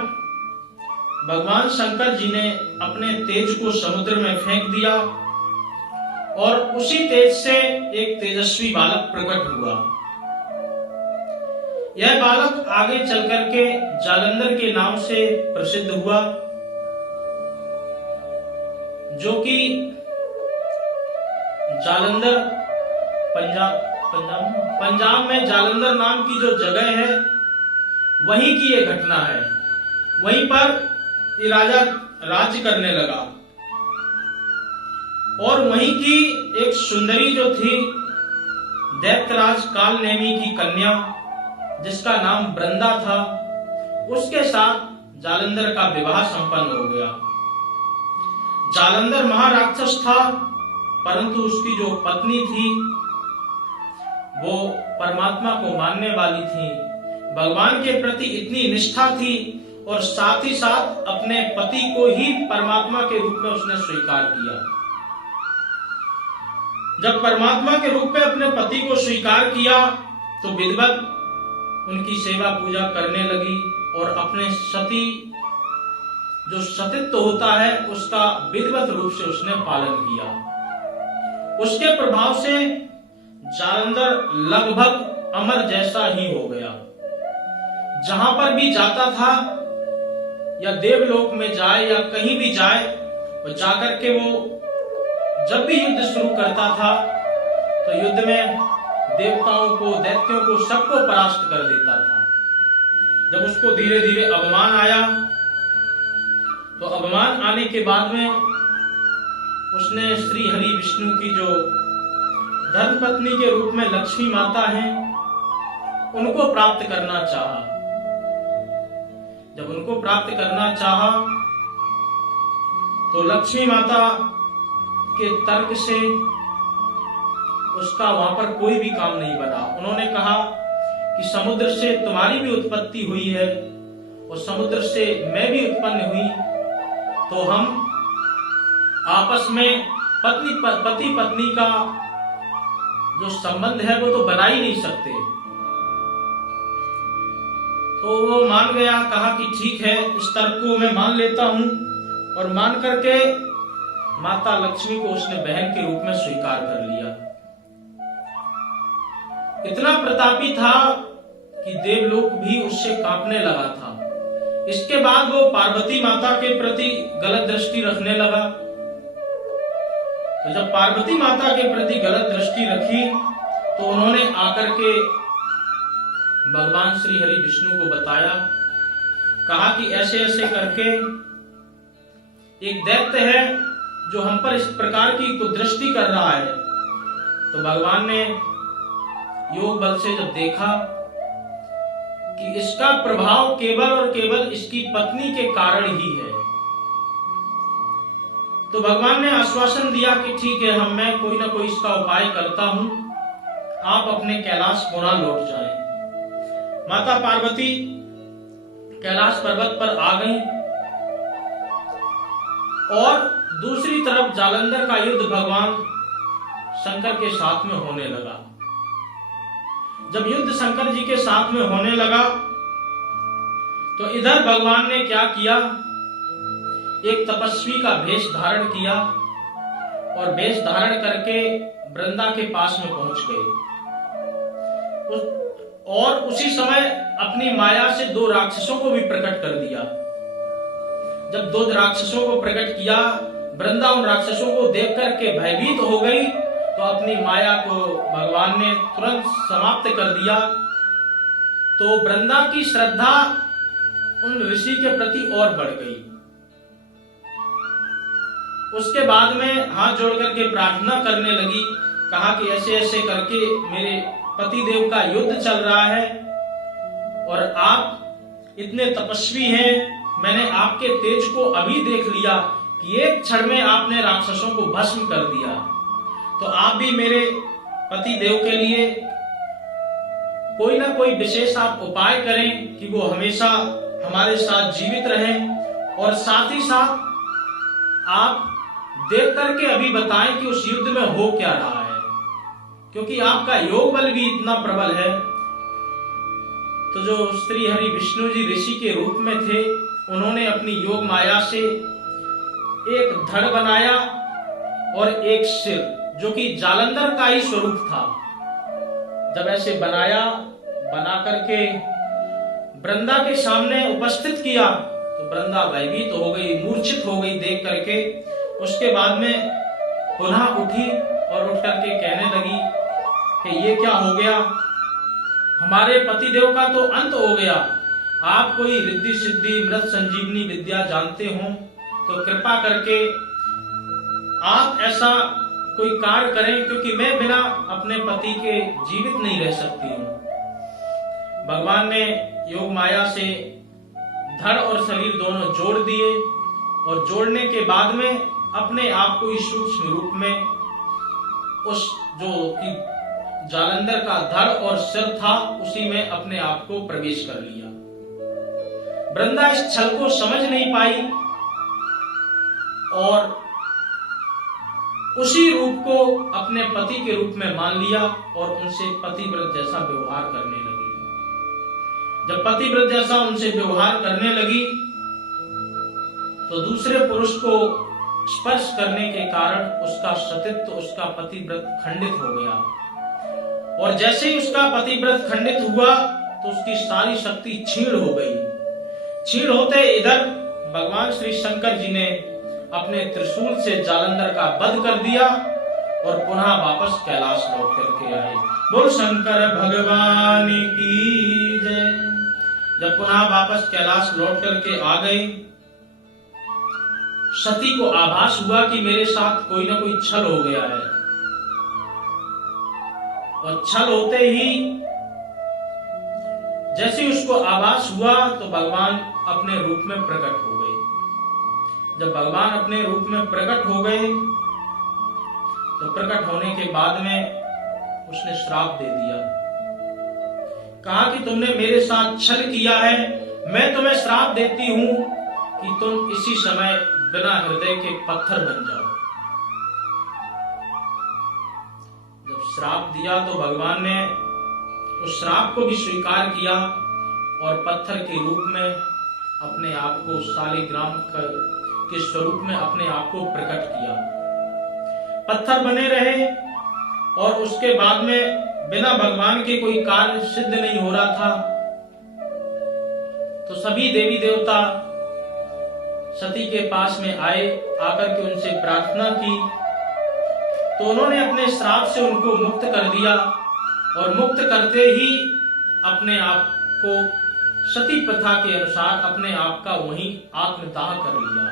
भगवान शंकर जी ने अपने तेज को समुद्र में फेंक दिया और उसी तेज से एक तेजस्वी बालक प्रकट हुआ। यह बालक आगे चल करके जालंधर के नाम से प्रसिद्ध हुआ, जो कि जालंधर पंजाब में जालंधर नाम की जो जगह है वहीं की ये घटना है। वहीं पर ये राजा राज्य करने लगा और वहीं की एक सुंदरी जो थी दैत्यराज कालनेमी की कन्या, जिसका नाम वृंदा था, उसके साथ जालंधर का विवाह संपन्न हो गया। जालंधर महाराक्षस था, परंतु उसकी जो पत्नी थी वो परमात्मा को मानने वाली थी, भगवान के प्रति इतनी निष्ठा थी और साथ ही साथ अपने पति को ही परमात्मा के रूप में उसने स्वीकार किया। जब परमात्मा के रूप में अपने पति को स्वीकार किया तो विधिवत उनकी सेवा पूजा करने लगी और अपने सती जो सतीत्व होता है उसका विधिवत रूप से उसने पालन किया। उसके प्रभाव से जालंधर लगभग अमर जैसा ही हो गया। जहां पर भी जाता था या देवलोक में जाए या कहीं भी जाए, वो जाकर के वो जब भी युद्ध शुरू करता था तो युद्ध में देवताओं को, दैत्यों को, सबको परास्त कर देता था। जब उसको धीरे धीरे अवमान आया तो अवमान आने के बाद में उसने श्री हरि विष्णु की जो धर्मपत्नी के रूप में लक्ष्मी माता हैं उनको प्राप्त करना चाहा। जब उनको प्राप्त करना चाहा तो लक्ष्मी माता के तर्क से उसका वहां पर कोई भी काम नहीं बना। उन्होंने कहा कि समुद्र से तुम्हारी भी उत्पत्ति हुई है और समुद्र से मैं भी उत्पन्न हुई, तो हम आपस में पति पत्नी का जो संबंध है वो तो बना ही नहीं सकते। तो वो मान गया, कहा कि ठीक है, इस तर्क को मैं मान लेता हूं, और मान करके माता लक्ष्मी को उसने बहन के रूप में स्वीकार कर लिया। इतना प्रतापी था कि देवलोक भी उससे कांपने लगा था। इसके बाद वो पार्वती माता के प्रति गलत दृष्टि रखने लगा। तो जब पार्वती माता के प्रति गलत दृष्टि रखी तो उन्होंने आकर के भगवान श्री हरि विष्णु को बताया, कहा कि ऐसे ऐसे करके एक दैत्य है जो हम पर इस प्रकार की कुदृष्टि कर रहा है। तो भगवान ने योग बल से जब देखा कि इसका प्रभाव केवल और केवल इसकी पत्नी के कारण ही है, तो भगवान ने आश्वासन दिया कि ठीक है, मैं कोई ना कोई इसका उपाय करता हूं, आप अपने कैलाश पुनः लौट जाएं। माता पार्वती कैलाश पर्वत पर आ गई और दूसरी तरफ जालंधर का युद्ध भगवान शंकर के साथ में होने लगा। जब युद्ध शंकर जी के साथ में होने लगा तो इधर भगवान ने क्या किया, एक तपस्वी का वेश धारण किया और वेश धारण करके वृंदा के पास में पहुंच गए। और उसी समय अपनी माया से दो राक्षसों को भी प्रकट कर दिया। जब दो राक्षसों को प्रकट किया, वृंदा उन राक्षसों को देख करके भयभीत हो गई, तो अपनी माया को भगवान ने तुरंत समाप्त कर दिया। तो वृंदा की श्रद्धा उन ऋषि के प्रति और बढ़ गई। उसके बाद में हाथ जोड़ करके प्रार्थना करने लगी, कहा कि ऐसे ऐसे करके मेरे पति देव का युद्ध चल रहा है और आप इतने तपस्वी हैं, मैंने आपके तेज को अभी देख लिया कि एक क्षण में आपने राक्षसों को भस्म कर दिया। तो आप भी मेरे पति देव के लिए कोई ना कोई विशेष आप उपाय करें कि वो हमेशा हमारे साथ जीवित रहें, और साथ ही साथ आप देख करके अभी बताएं कि उस युद्ध में हो क्या रहा है, क्योंकि आपका योग बल भी इतना प्रबल है। तो जो श्री हरि विष्णु जी ऋषि के रूप में थे, उन्होंने अपनी योग माया से एक धड़ बनाया और एक सिर, जो कि जालंधर का ही स्वरूप था। जब ऐसे बना करके वृंदा के सामने उपस्थित किया तो वृंदा भयभीत हो गई, मूर्छित हो गई देख करके। उसके बाद में पुनः उठी और उठ करके कहने लगी कि ये क्या हो गया, हमारे पतिदेव का तो अंत हो गया। आप कोई रिद्धि सिद्धि मृत संजीवनी विद्या जानते हो तो कृपा करके आप ऐसा कोई कार्य करें, क्योंकि मैं बिना अपने पति के जीवित नहीं रह सकती हूँ। भगवान ने योग माया से धड़ और शरीर दोनों जोड़ दिए और जोड़ने के बाद में अपने आप को इस सूक्ष्म रूप में उस जो जालंधर का धड़ और सिर था उसी में अपने आप को प्रवेश कर लिया। वृंदा इस छल को समझ नहीं पाई और उसी रूप को अपने पति के रूप में मान लिया और उनसे पतिव्रत जैसा व्यवहार करने लगी। जब पतिव्रत जैसा उनसे व्यवहार करने लगी तो दूसरे पुरुष को स्पर्श करने के कारण उसका सतीत्व, उसका पतिव्रत खंडित हो गया और जैसे ही उसका पतिव्रत खंडित हुआ तो उसकी सारी शक्ति क्षीण हो गई। क्षीण होते इधर भगवान श्री शंकर जी ने अपने त्रिशूल से जालंधर का वध कर दिया और पुनः वापस कैलाश लौट करके आए। बोल शंकर भगवान की जय। जब पुनः वापस कैलाश लौट करके आ गए, सती को आभास हुआ कि मेरे साथ कोई ना कोई छल हो गया है और छल होते ही जैसे उसको आभास हुआ तो भगवान अपने रूप में प्रकट हो गए। जब भगवान अपने रूप में प्रकट हो गए तो प्रकट होने के बाद में उसने श्राप दे दिया। कहा कि तुमने मेरे साथ छल किया है, मैं तुम्हें श्राप देती हूं कि तुम इसी समय बिना हृदय के पत्थर बन जाओ। जब श्राप दिया तो भगवान ने उस श्राप को भी स्वीकार किया और पत्थर के रूप में अपने आप को शालिग्राम के स्वरूप में अपने आप को प्रकट किया। पत्थर बने रहे और उसके बाद में बिना भगवान के कोई कार्य सिद्ध नहीं हो रहा था तो सभी देवी देवता सती के पास में आए, आकर के उनसे प्रार्थना की तो उन्होंने अपने श्राप से उनको मुक्त कर दिया और मुक्त करते ही अपने आप को सती प्रथा के अनुसार अपने आप का वहीं आत्मदाह कर लिया।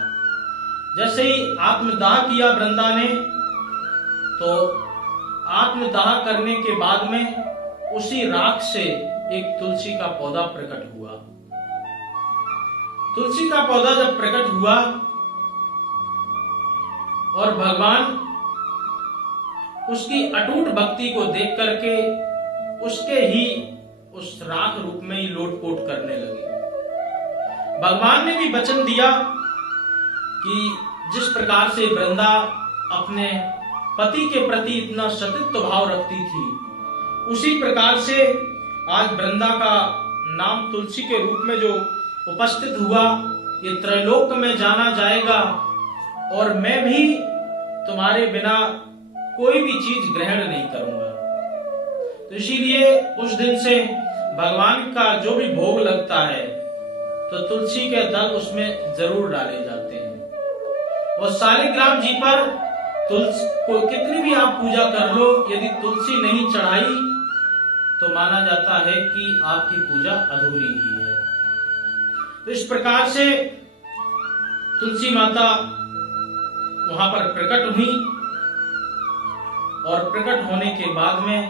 जैसे ही आत्मदाह किया वृंदा ने तो आत्मदाह करने के बाद में उसी राख से एक तुलसी का पौधा प्रकट हुआ। तुलसी का पौधा जब प्रकट हुआ और भगवान उसकी अटूट भक्ति को देख करके उसके ही उस राख रूप में ही लोटपोट करने लगे। भगवान ने भी वचन दिया कि जिस प्रकार से वृंदा अपने पति के प्रति इतना सतीत्व भाव रखती थी, उसी प्रकार से आज वृंदा का नाम तुलसी के रूप में जो उपस्थित हुआ, ये त्रैलोक में जाना जाएगा और मैं भी तुम्हारे बिना कोई भी चीज ग्रहण नहीं करूंगा। तो इसीलिए उस दिन से भगवान का जो भी भोग लगता है तो तुलसी के दल उसमें जरूर डाले जाते हैं। और शालिग्राम जी पर तुलसी को कितनी भी आप पूजा कर लो, यदि तुलसी नहीं चढ़ाई तो माना जाता है कि आपकी पूजा अधूरी ही है। तो इस प्रकार से तुलसी माता वहां पर प्रकट हुई और प्रकट होने के बाद में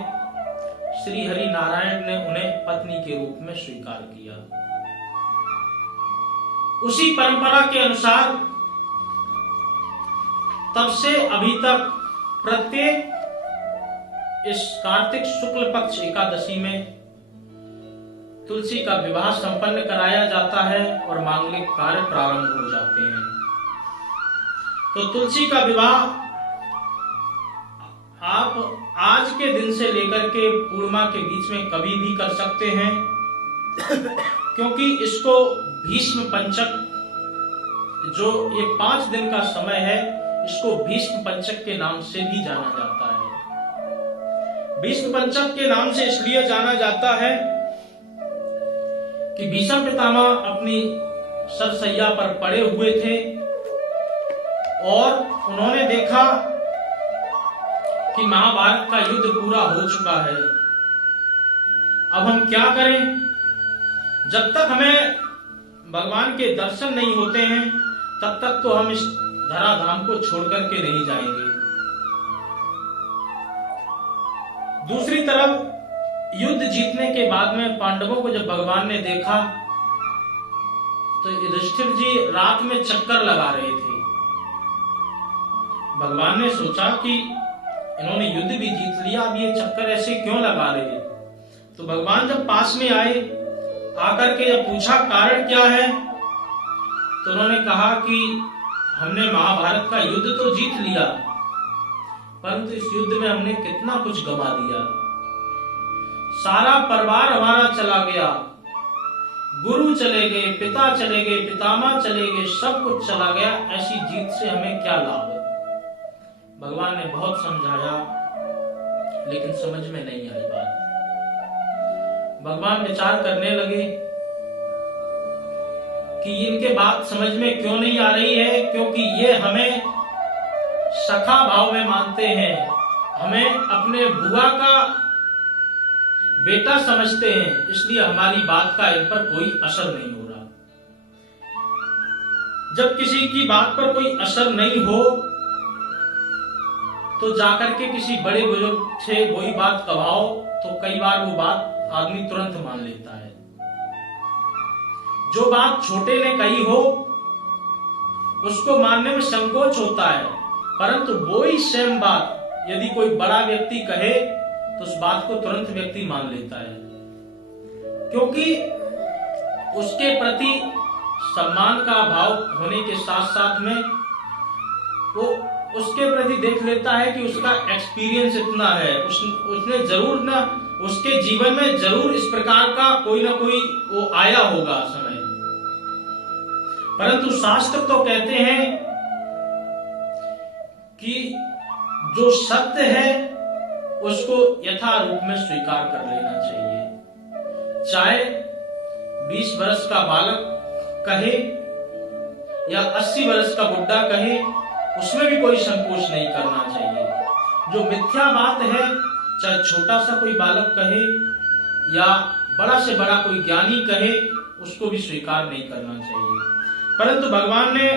श्री हरि नारायण ने उन्हें पत्नी के रूप में स्वीकार किया। उसी परंपरा के अनुसार तब से अभी तक प्रत्येक इस कार्तिक शुक्ल पक्ष एकादशी में तुलसी का विवाह संपन्न कराया जाता है और मांगलिक कार्य प्रारंभ हो जाते हैं। तो तुलसी का विवाह आप आज के दिन से लेकर के पूर्णिमा के बीच में कभी भी कर सकते हैं, क्योंकि इसको भीष्म पंचक, जो ये 5 दिन का समय है, इसको भीष्म पंचक के नाम से भी जाना जाता है। भीष्म पंचक के नाम से इसलिए जाना जाता है कि भीष्म पितामह अपनी सरसैया पर पड़े हुए थे और उन्होंने देखा कि महाभारत का युद्ध पूरा हो चुका है, अब हम क्या करें। जब तक हमें भगवान के दर्शन नहीं होते हैं तब तक तो हम इस धराधाम को छोड़ करके नहीं जाएंगे। दूसरी तरफ युद्ध जीतने के बाद में पांडवों को जब भगवान ने देखा तो युधिष्ठिर जी रात में चक्कर लगा रहे थे। भगवान ने सोचा कि इन्होंने युद्ध भी जीत लिया, अब ये चक्कर ऐसे क्यों लगा रहे हैं। तो भगवान जब पास में आए, आकर के जब पूछा कारण क्या है, तो उन्होंने कहा कि हमने महाभारत का युद्ध तो जीत लिया, परंतु इस युद्ध में हमने कितना कुछ गंवा दिया। सारा परिवार हमारा चला गया, गुरु चले गए, पिता चले गए, पितामह चले गए, सब कुछ चला गया। ऐसी जीत से हमें क्या लाभ। भगवान ने बहुत समझाया, लेकिन समझ में नहीं आई बात। भगवान विचार करने लगे कि इनके बात समझ में क्यों नहीं आ रही है, क्योंकि ये हमें सखा भाव में मानते हैं, हमें अपने बुआ का बेटा समझते हैं, इसलिए हमारी बात का इन पर कोई असर नहीं हो रहा। जब किसी की बात पर कोई असर नहीं हो तो जाकर के किसी बड़े बुजुर्ग से वही बात कहाओ तो कई बार वो बात आदमी तुरंत मान लेता है। जो बात छोटे ने कही हो उसको मानने में संकोच होता है, परंतु वही सेम बात यदि कोई बड़ा व्यक्ति कहे तो उस बात को तुरंत व्यक्ति मान लेता है, क्योंकि उसके प्रति सम्मान का भाव होने के साथ साथ में वो उसके प्रति देख लेता है कि उसका एक्सपीरियंस इतना है, उसने जरूर ना उसके जीवन में जरूर इस प्रकार का कोई ना कोई वो आया होगा समय। परंतु शास्त्र तो कहते हैं कि जो सत्य है उसको यथा रूप में स्वीकार कर लेना चाहिए। चाहे 20 वर्ष का बालक कहे या 80 वर्ष का बुढ़ा कहे, उसमें भी कोई संकोच नहीं करना चाहिए। जो मिथ्या बात है, चाहे छोटा सा कोई बालक कहे या बड़ा से बड़ा कोई ज्ञानी कहे, उसको भी स्वीकार नहीं करना चाहिए। परंतु भगवान ने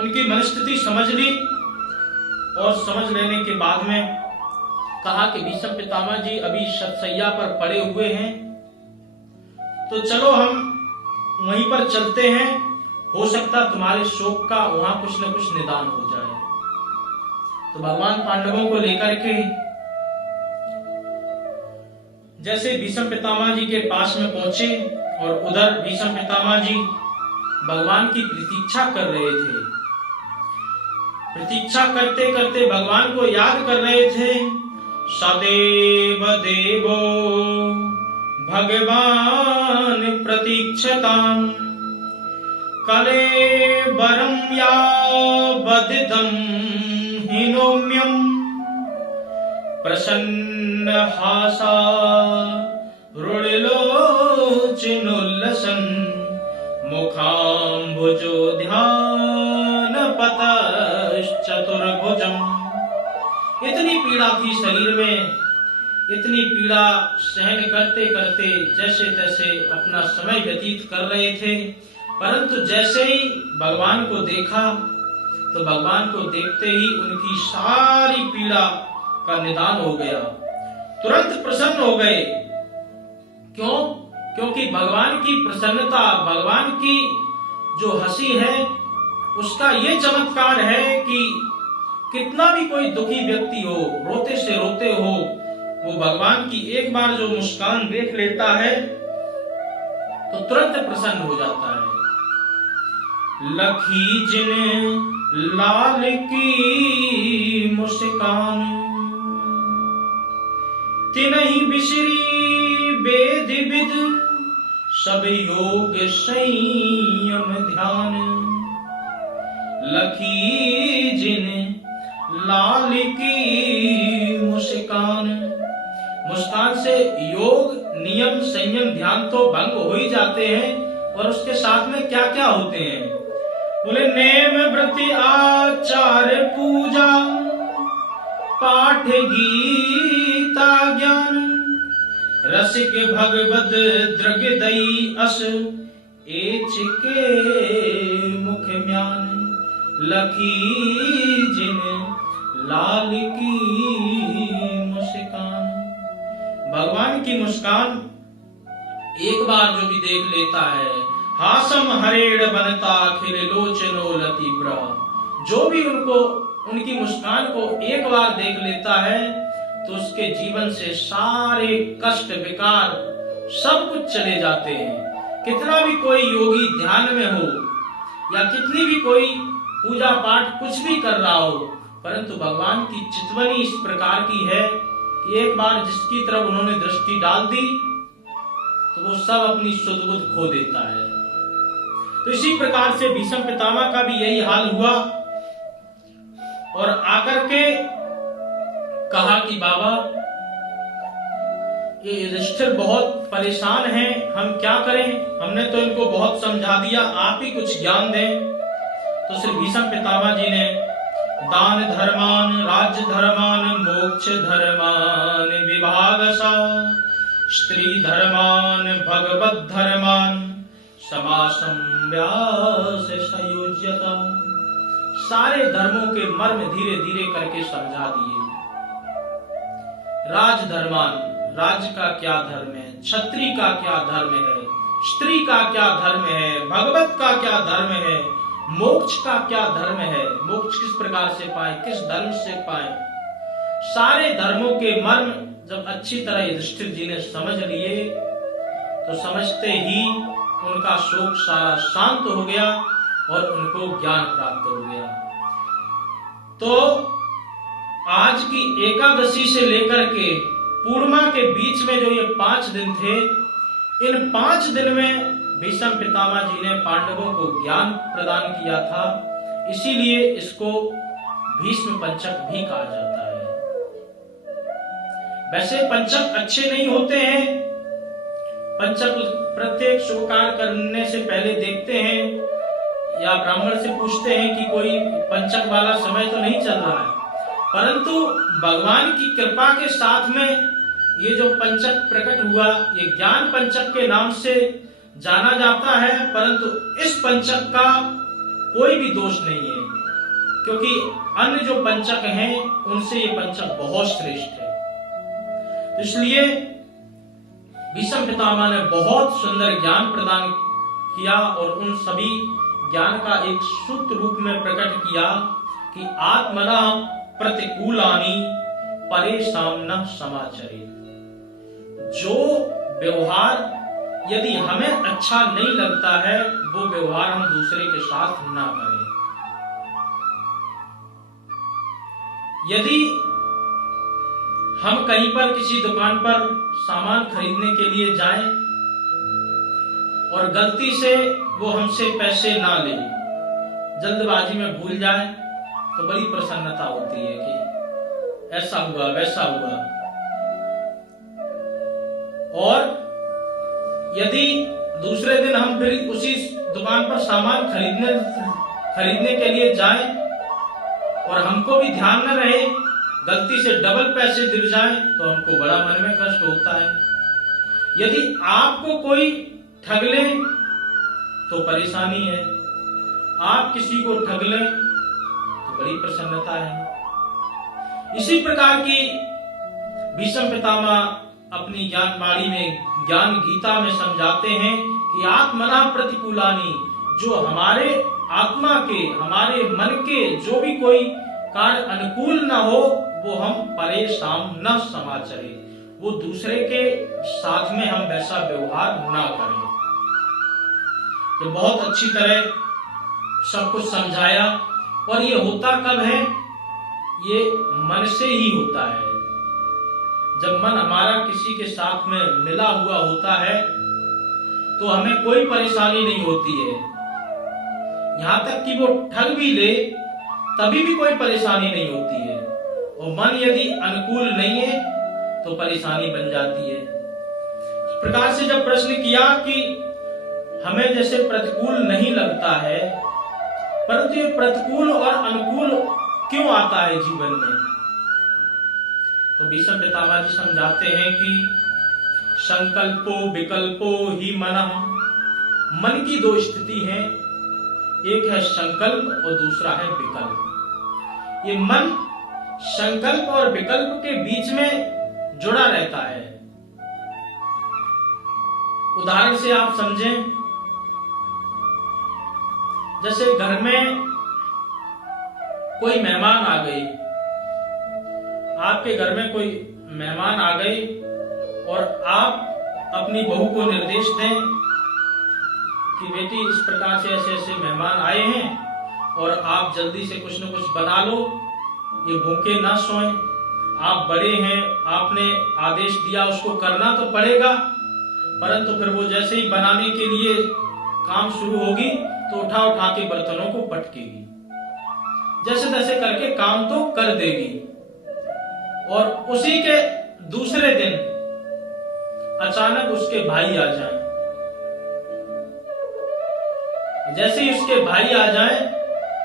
उनकी मनस्थिति समझ ली और समझ लेने के बाद में कहा कि भीष्म पितामह जी अभी शतशैया पर पड़े हुए हैं, तो चलो हम वहीं पर चलते हैं, हो सकता तुम्हारे शोक का वहां कुछ न कुछ निदान हो जाए। तो भगवान पांडवों को लेकर के जैसे भीष्म पितामह जी के पास में पहुंचे और उधर भीष्म पितामह जी भगवान की प्रतीक्षा कर रहे थे। प्रतीक्षा करते करते भगवान को याद कर रहे थे। सदैव देवो भगवान प्रतीक्षताम् कलेबरं यावदिदं हिनोम्यं प्रसन्नहासा रुणलोचनोल्लसन् मुखाम्बुजो ध्यानपतश्चतुर्भुजम्। इतनी पीड़ा थी शरीर में, इतनी पीड़ा सहन करते करते जैसे तैसे अपना समय व्यतीत कर रहे थे, परंतु जैसे ही भगवान को देखा तो भगवान को देखते ही उनकी सारी पीड़ा का निदान हो गया, तुरंत प्रसन्न हो गए। क्यों? क्योंकि भगवान की प्रसन्नता, भगवान की जो हंसी है उसका ये चमत्कार है कि कितना भी कोई दुखी व्यक्ति हो, रोते से रोते हो, वो भगवान की एक बार जो मुस्कान देख लेता है तो तुरंत प्रसन्न हो जाता है। लखी जिन लाल की मुस्कान तिनहि बिसरी वेद विद सब योग संयम ध्यान। लखी जिन लाल की मुस्कान, मुस्कान से योग नियम संयम ध्यान तो भंग हो ही जाते हैं, और उसके साथ में क्या क्या होते हैं? बोले नेम व्रति आचार पूजा पाठ गीता ज्ञान रसिक भगवद द्रगदई अस एच के मुख म्यान। लखी जिन लाल की मुस्कान। भगवान की मुस्कान एक बार जो भी देख लेता है, हासम हरेड़ बनता खिल लोचनो लतीब्रा, जो भी उनकी मुस्कान को एक बार देख लेता है तो उसके जीवन से सारे कष्ट विकार सब कुछ चले जाते हैं। कितना भी कोई योगी ध्यान में हो या कितनी भी कोई पूजा पाठ कुछ भी कर रहा हो, परंतु भगवान की चितवनी इस प्रकार की है कि एक बार जिसकी तरफ उन्होंने दृष्टि डाल दी तो वो सब अपनी सुध बुध खो देता है। तो इसी प्रकार से भीष्म पितामह का भी यही हाल हुआ और आकर के कहा कि बाबा ये युधिष्ठिर बहुत परेशान हैं, हम क्या करें, हमने तो इनको बहुत समझा दिया, आप ही कुछ ज्ञान दें। तो श्री भीष्म पितामह जी ने दान धर्मान, राज्य धर्मान, मोक्ष धर्मान, विभागसा, स्त्री धर्मान, भगवत धर्मान, समासं व्यास संयोज्यता, सारे धर्मों के मर्म धीरे धीरे करके समझा दिए। राज धर्मान, राज्य का क्या धर्म है, क्षत्रिय का क्या धर्म है, स्त्री का क्या धर्म है, भगवत का क्या धर्म है, मोक्ष का क्या धर्म है, मोक्ष किस प्रकार से पाए, किस धर्म से पाए, सारे धर्मों के मर्म जब अच्छी तरह युधिष्ठिर जी ने समझ लिए तो समझते ही उनका शोक सारा शांत हो गया और उनको ज्ञान प्राप्त हो गया। तो आज की एकादशी से लेकर के पूर्णिमा के बीच में जो ये 5 दिन थे, इन 5 दिन में भीष्म पितामह जी ने पांडवों को ज्ञान प्रदान किया था, इसीलिए इसको भीष्म पंचक भी कहा जाता है। वैसे पंचक अच्छे नहीं होते हैं, पंचक प्रत्येक शुभ कार्य करने से पहले देखते हैं या ब्राह्मण से पूछते हैं कि कोई पंचक वाला समय तो नहीं चल रहा है, परंतु भगवान की कृपा के साथ में ये जो पंचक प्रकट हुआ, ये ज्ञान पंचक के नाम से जाना जाता है, परंतु इस पंचक का कोई भी दोष नहीं है, क्योंकि अन्य जो पंचक हैं उनसे ये पंचक बहुत श्रेष्ठ है। इसलिए भीष्म पितामह ने बहुत सुंदर ज्ञान प्रदान किया और उन सभी ज्ञान का एक सूत्र रूप में प्रकट किया कि आत्मना प्रतिकूलानि परेशान न समाचरे। जो व्यवहार यदि हमें अच्छा नहीं लगता है वो व्यवहार हम दूसरे के साथ ना करें। यदि हम कहीं पर किसी दुकान पर सामान खरीदने के लिए जाएं और गलती से वो हमसे पैसे ना ले, जल्दबाजी में भूल जाए, तो बड़ी प्रसन्नता होती है कि ऐसा हुआ वैसा हुआ। और यदि दूसरे दिन हम फिर उसी दुकान पर सामान खरीदने के लिए जाएं और हमको भी ध्यान न रहे, गलती से डबल पैसे गिर जाएं, तो हमको बड़ा मन में कष्ट होता है। यदि आपको कोई ठग ले तो परेशानी है, आप किसी को ठग लें तो बड़ी प्रसन्नता है। इसी प्रकार की भीष्म पितामह अपनी ज्ञानवाणी में, ज्ञान गीता में समझाते हैं कि आत्मना प्रतिकूलानि, जो हमारे आत्मा के, हमारे मन के जो भी कोई कार्य अनुकूल न हो वो हम परेशान न समाचरे, वो दूसरे के साथ में हम वैसा व्यवहार ना करें। तो बहुत अच्छी तरह सब कुछ समझाया। और ये होता कब है? ये मन से ही होता है। जब मन हमारा किसी के साथ में मिला हुआ होता है तो हमें कोई परेशानी नहीं होती है, यहां तक कि वो ठग भी ले तभी भी कोई परेशानी नहीं होती है। और मन यदि अनुकूल नहीं है तो परेशानी बन जाती है। इस प्रकार से जब प्रश्न किया कि हमें जैसे प्रतिकूल नहीं लगता है, परंतु ये प्रतिकूल और अनुकूल क्यों आता है जीवन में, तो भीष्म पितामह जी समझाते हैं कि संकल्पो विकल्पो ही मनः, मन की 2 स्थिति है, एक है संकल्प और दूसरा है विकल्प। ये मन संकल्प और विकल्प के बीच में जुड़ा रहता है। उदाहरण से आप समझें, जैसे घर में कोई मेहमान आ गई, आपके घर में कोई मेहमान आ गई और आप अपनी बहू को निर्देश दें कि बेटी इस प्रकार से ऐसे ऐसे मेहमान आए हैं और आप जल्दी से कुछ न कुछ बना लो, ये भूखे ना सोएं, आप बड़े हैं, आपने आदेश दिया उसको करना तो पड़ेगा। परंतु फिर वो जैसे ही बनाने के लिए काम शुरू होगी तो उठा उठा के बर्तनों को पटकेगी, जैसे तैसे करके काम तो कर देगी। और उसी के दूसरे दिन अचानक उसके भाई आ जाएं। जैसे ही उसके भाई आ जाएं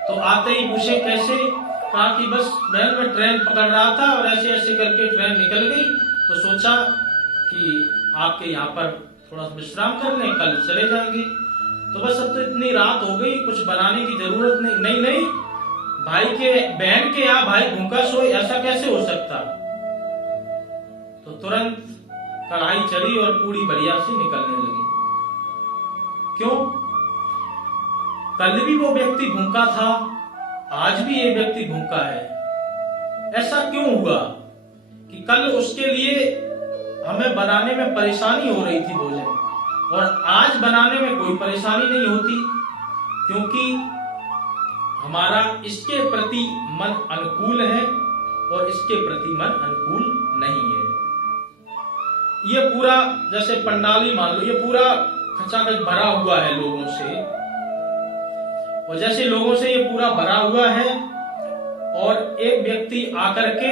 तो आते ही पूछे कैसे, कहा कि बस बहन मैं ट्रेन पकड़ रहा था और ऐसे ऐसे करके ट्रेन निकल गई, तो सोचा कि आपके यहाँ पर थोड़ा विश्राम कर लें, कल चले जाएंगे। तो बस अब तो इतनी रात हो गई, कुछ बनाने की जरूरत नहीं। नहीं, भाई के बहन के यहाँ भाई भूखा सोए, ऐसा कैसे हो सकता। तो तुरंत कढ़ाई चली और पूरी बढ़िया सी निकलने लगी। क्यों? कल भी वो व्यक्ति भूखा था, आज भी ये व्यक्ति भूखा है। ऐसा क्यों हुआ कि कल उसके लिए हमें बनाने में परेशानी हो रही थी भोजन, और आज बनाने में कोई परेशानी नहीं होती, क्योंकि हमारा इसके प्रति मन अनुकूल है और इसके प्रति मन अनुकूल नहीं है। ये पूरा जैसे पंडाली मान लो, ये पूरा खचाखच भरा हुआ है लोगों से, और जैसे लोगों से ये पूरा भरा हुआ है और एक व्यक्ति आकर के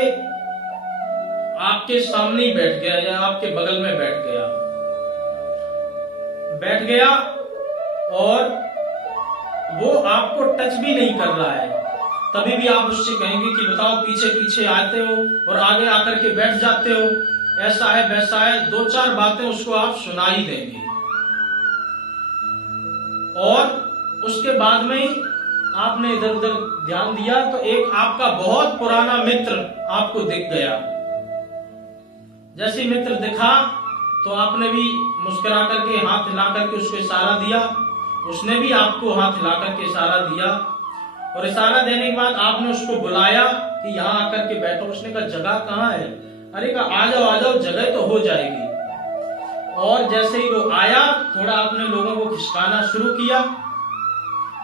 आपके सामने ही बैठ गया या आपके बगल में बैठ गया और वो आपको टच भी नहीं कर रहा है, तभी भी आप उससे कहेंगे कि बताओ, पीछे पीछे आते हो और आगे आकर के बैठ जाते हो, ऐसा है वैसा है, दो चार बातें उसको आप सुना ही देंगे। और उसके बाद में ही आपने इधर उधर ध्यान दिया तो एक आपका बहुत पुराना मित्र आपको दिख गया। जैसे मित्र दिखा तो आपने भी मुस्कुरा करके हाथ हिला करके उसको इशारा दिया, उसने भी आपको हाथ हिला करके इशारा दिया, और इशारा देने के बाद आपने उसको बुलाया कि यहाँ आकर के बैठो। उसने कहा जगह कहाँ है? अरे कहा आ जाओ, जगह तो हो जाएगी। और जैसे ही वो आया, थोड़ा आपने लोगों को खिसकाना शुरू किया,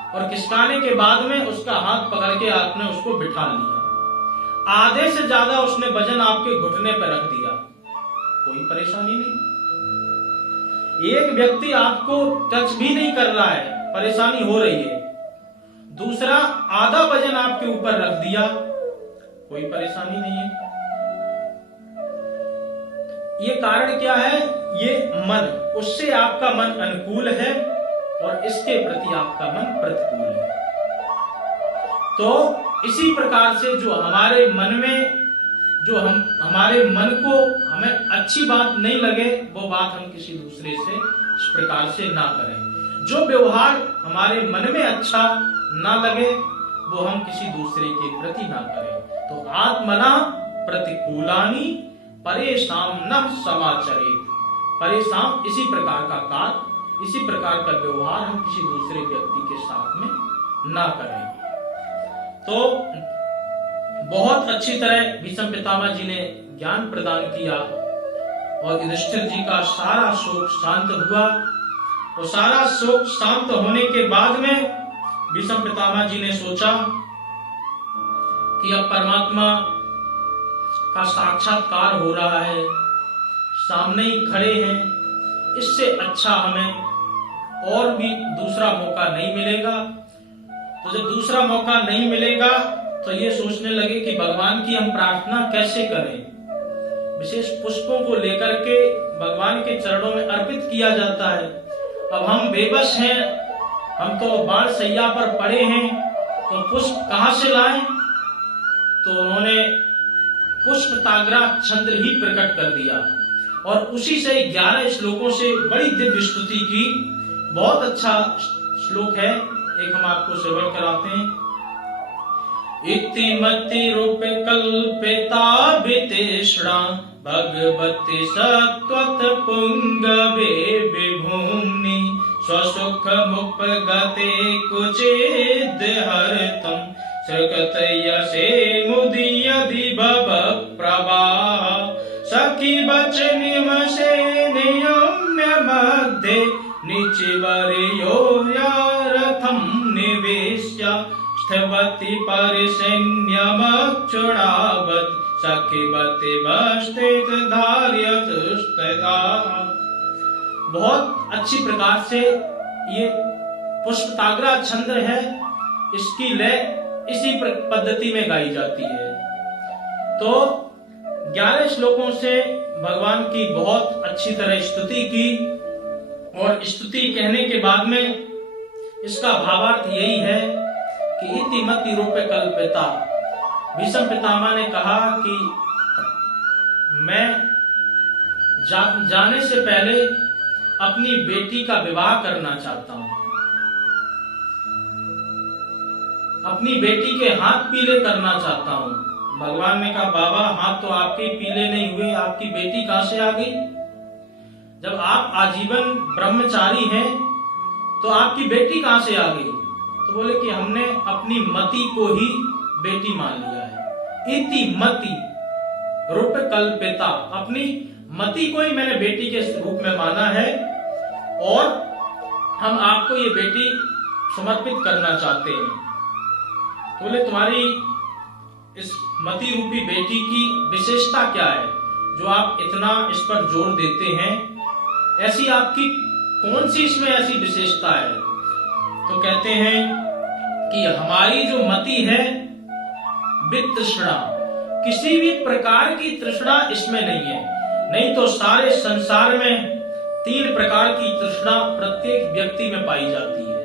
और खिसकाने के बाद में उसका हाथ पकड़ के आपने उसको बिठा लिया। आधे से ज्यादा उसने वजन आपके घुटने पर रख दिया, कोई परेशानी नहीं। एक व्यक्ति आपको टच भी नहीं कर रहा है, परेशानी हो रही है। दूसरा आधा वजन आपके ऊपर रख दिया, कोई परेशानी नहीं है। ये कारण क्या है? ये मन, उससे आपका मन अनुकूल है और इसके प्रति आपका मन प्रतिकूल है। तो इसी प्रकार से जो हमारे मन में, जो हमारे मन को हमें अच्छी बात नहीं लगे, वो बात हम किसी दूसरे से इस प्रकार से ना करें। जो व्यवहार हमारे मन में अच्छा ना लगे, वो हम किसी दूसरे के प्रति ना करें। तो आत्मना प्रतिकूलानि परेशान न समाचरेत। परेशान इसी प्रकार का कार्य, इसी प्रकार का व्यवहार हम किसी दूसरे व्यक्ति के साथ में ना करेंगे। तो बहुत अच्छी तरह भीष्म पितामह जी ने ज्ञान प्रदान किया और युधिष्ठिर जी का सारा शोक शांत हुआ। और सारा शोक शांत होने के बाद में भीष्म पितामह जी ने सोचा कि अब परमात्मा का साक्षात्कार हो रहा है, सामने ही खड़े हैं, इससे अच्छा हमें और भी दूसरा मौका नहीं मिलेगा। तो जब दूसरा मौका नहीं मिलेगा तो ये सोचने लगे कि भगवान की हम प्रार्थना कैसे करें। विशेष पुष्पों को लेकर के भगवान के चरणों में अर्पित किया जाता है। अब हम बेबस हैं, हम तो बाण सैया पर पड़े हैं, तो पुष्प कहां से लाएं? तो उन्होंने पुष्प ताग्रा छंद ही प्रकट कर दिया और उसी से 11 श्लोकों से बड़ी दिव्य स्तुति की। बहुत अच्छा श्लोक है, एक हम आपको श्रवण कराते हैं। इति मति रूप कल्पेता वितेषणा भगवती सत्वत पुंगवे विभूमि स्वसुख मुपगते कुचेद हरतम सृगत यसे मुदियधि भव प्रवाह सखी वचनिमसे नियम्य मध्ये निचिवर्यो यारथम निवेश्य स्थवति परिसैन्यमक्षुणावत् सखीवति वस्तित धार्यतुस्तदा। बहुत अच्छी प्रकार से ये पुष्पताग्रा छंद है, इसकी लय इसी पद्धति में गाई जाती है। तो 11 श्लोकों से भगवान की बहुत अच्छी तरह स्तुति की, और स्तुति कहने के बाद में इसका भावार्थ यही है कि इति मति रूपे कल्पिता। भीष्म पितामह ने कहा कि मैं जाने से पहले अपनी बेटी का विवाह करना चाहता हूं, अपनी बेटी के हाथ पीले करना चाहता हूं। भगवान ने कहा बाबा हाथ तो आपके पीले नहीं हुए, आपकी बेटी कहां से आ गई? जब आप आजीवन ब्रह्मचारी हैं तो आपकी बेटी कहां से आ गई? तो बोले कि हमने अपनी मति को ही बेटी मान लिया है। इति मति रूप कल्पिता, अपनी मति को ही मैंने बेटी के रूप में माना है, और हम आपको ये बेटी समर्पित करना चाहते हैं। बोले तुम्हारी इस मति रूपी बेटी की विशेषता क्या है जो आप इतना इस पर जोर देते हैं? ऐसी आपकी कौन सी इसमें ऐसी विशेषता है? तो कहते हैं कि हमारी जो मति है वित्तृष्णा, किसी भी प्रकार की तृष्णा इसमें नहीं है। नहीं तो सारे संसार में 3 प्रकार की तृष्णा प्रत्येक व्यक्ति में पाई जाती है।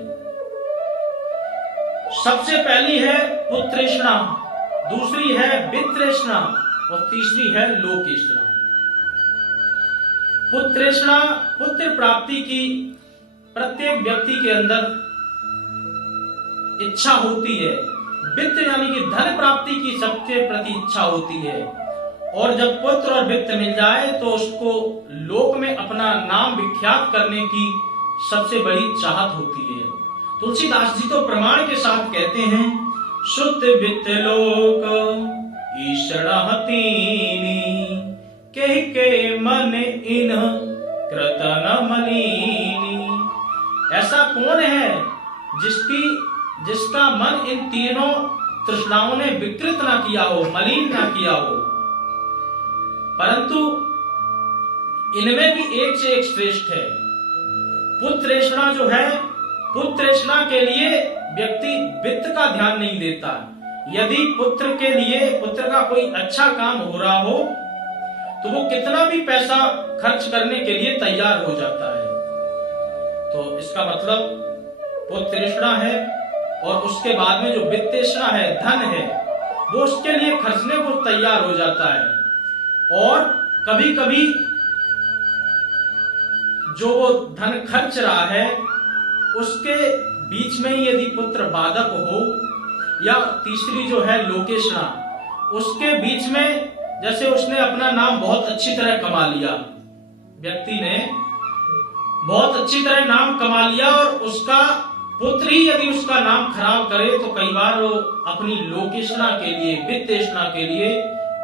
सबसे पहली है पुत्रेष्णा, दूसरी है वित्तृष्णा, और तीसरी है लोकेष्णा। पुत्रेष्णा, पुत्र प्राप्ति की प्रत्येक व्यक्ति के अंदर इच्छा होती है। वित्त यानी कि धन प्राप्ति की सबके प्रति इच्छा होती है, और जब पुत्र और वित्त मिल जाए तो उसको लोक में अपना नाम विख्यात करने की सबसे बड़ी चाहत होती है। तुलसीदास जी तो प्रमाण के साथ कहते हैं शुद्ध वित्त लोक ईशणः तीनि कह के मन इन कृतन मलिनी। ऐसा कौन है जिसका मन इन तीनों तृष्णाओं ने विकृत ना किया हो, मलिन ना किया हो। परंतु इनमें भी एक से एक श्रेष्ठ है। पुत्रेष्णा जो है, पुत्रेष्णा के लिए व्यक्ति वित्त का ध्यान नहीं देता। यदि पुत्र के लिए, पुत्र का कोई अच्छा काम हो रहा हो तो वो कितना भी पैसा खर्च करने के लिए तैयार हो जाता है। तो इसका मतलब पुत्रेष्णा है, और उसके बाद में जो वित्तेष्णा है, धन है, वो उसके लिए खर्चने को तैयार हो जाता है। और कभी कभी जो वो धन खर्च रहा है उसके बीच में यदि पुत्र बाधक हो, या तीसरी जो है लोकेष्णा, उसके बीच में जैसे उसने अपना नाम बहुत अच्छी तरह कमा लिया, व्यक्ति ने बहुत अच्छी तरह नाम कमा लिया, और उसका पुत्र ही यदि उसका नाम खराब करे तो कई बार वो अपनी लोकेष्णा के लिए, वित्तेष्णा के लिए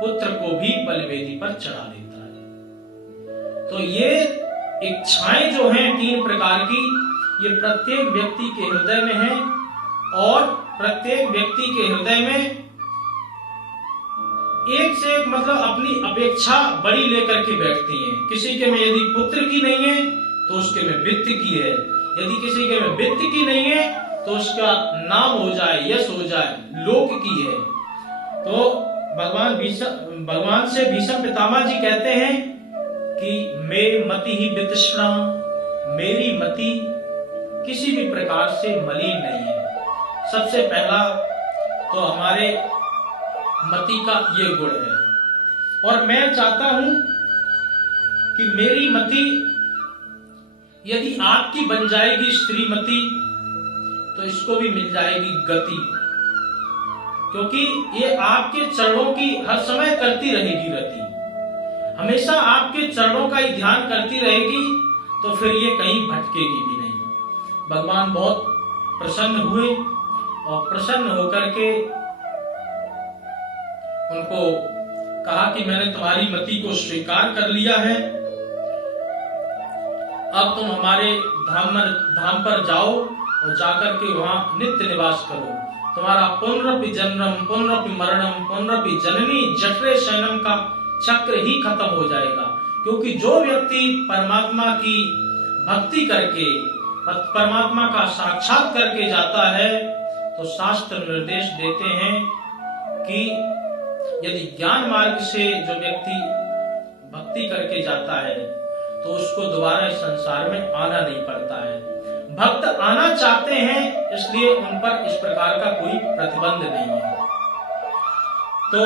पुत्र को भी बलिवेदी पर चढ़ा देता है। तो ये इच्छाएं जो हैं 3 प्रकार की, ये प्रत्येक व्यक्ति के हृदय में है, और प्रत्येक व्यक्ति के हृदय में एक से एक मतलब अपनी अपेक्षा बड़ी लेकर के बैठती हैं। किसी के में यदि पुत्र की नहीं है तो उसके में वित्त की है, यदि किसी के में वित्त की नहीं है तो उसका नाम हो जाए, यश हो जाए, लोक की है। तो भगवान से भीष्म पितामह जी कहते हैं कि मे मति ही वितृष्णा, मेरी मति किसी भी प्रकार से मलिन नहीं है। सबसे पहला तो हमारे मति का ये गुण है, और मैं चाहता हूं कि मेरी मति यदि आपकी बन जाएगी श्रीमती तो इसको भी मिल जाएगी गति, क्योंकि ये आपके चरणों की हर समय करती रहेगी रति। हमेशा आपके चरणों का ही ध्यान करती रहेगी तो फिर ये कहीं भटकेगी भी नहीं। भगवान बहुत प्रसन्न हुए और प्रसन्न होकर के उनको कहा कि मैंने तुम्हारी मति को स्वीकार कर लिया है, अब तुम हमारे धाम पर जाओ और जाकर के वहां नित्य निवास करो। तुम्हारा पुनरपि जन्म पुनरपि मरणम पुनरपि जननी जठरे शयनम का चक्र ही खत्म हो जाएगा। क्योंकि जो व्यक्ति परमात्मा की भक्ति करके परमात्मा का साक्षात करके जाता है तो शास्त्र निर्देश देते हैं कि यदि ज्ञान मार्ग से जो व्यक्ति भक्ति करके जाता है तो उसको दोबारा इस संसार में आना नहीं पड़ता है। भक्त आना चाहते हैं इसलिए उन पर इस प्रकार का कोई प्रतिबंध नहीं है। तो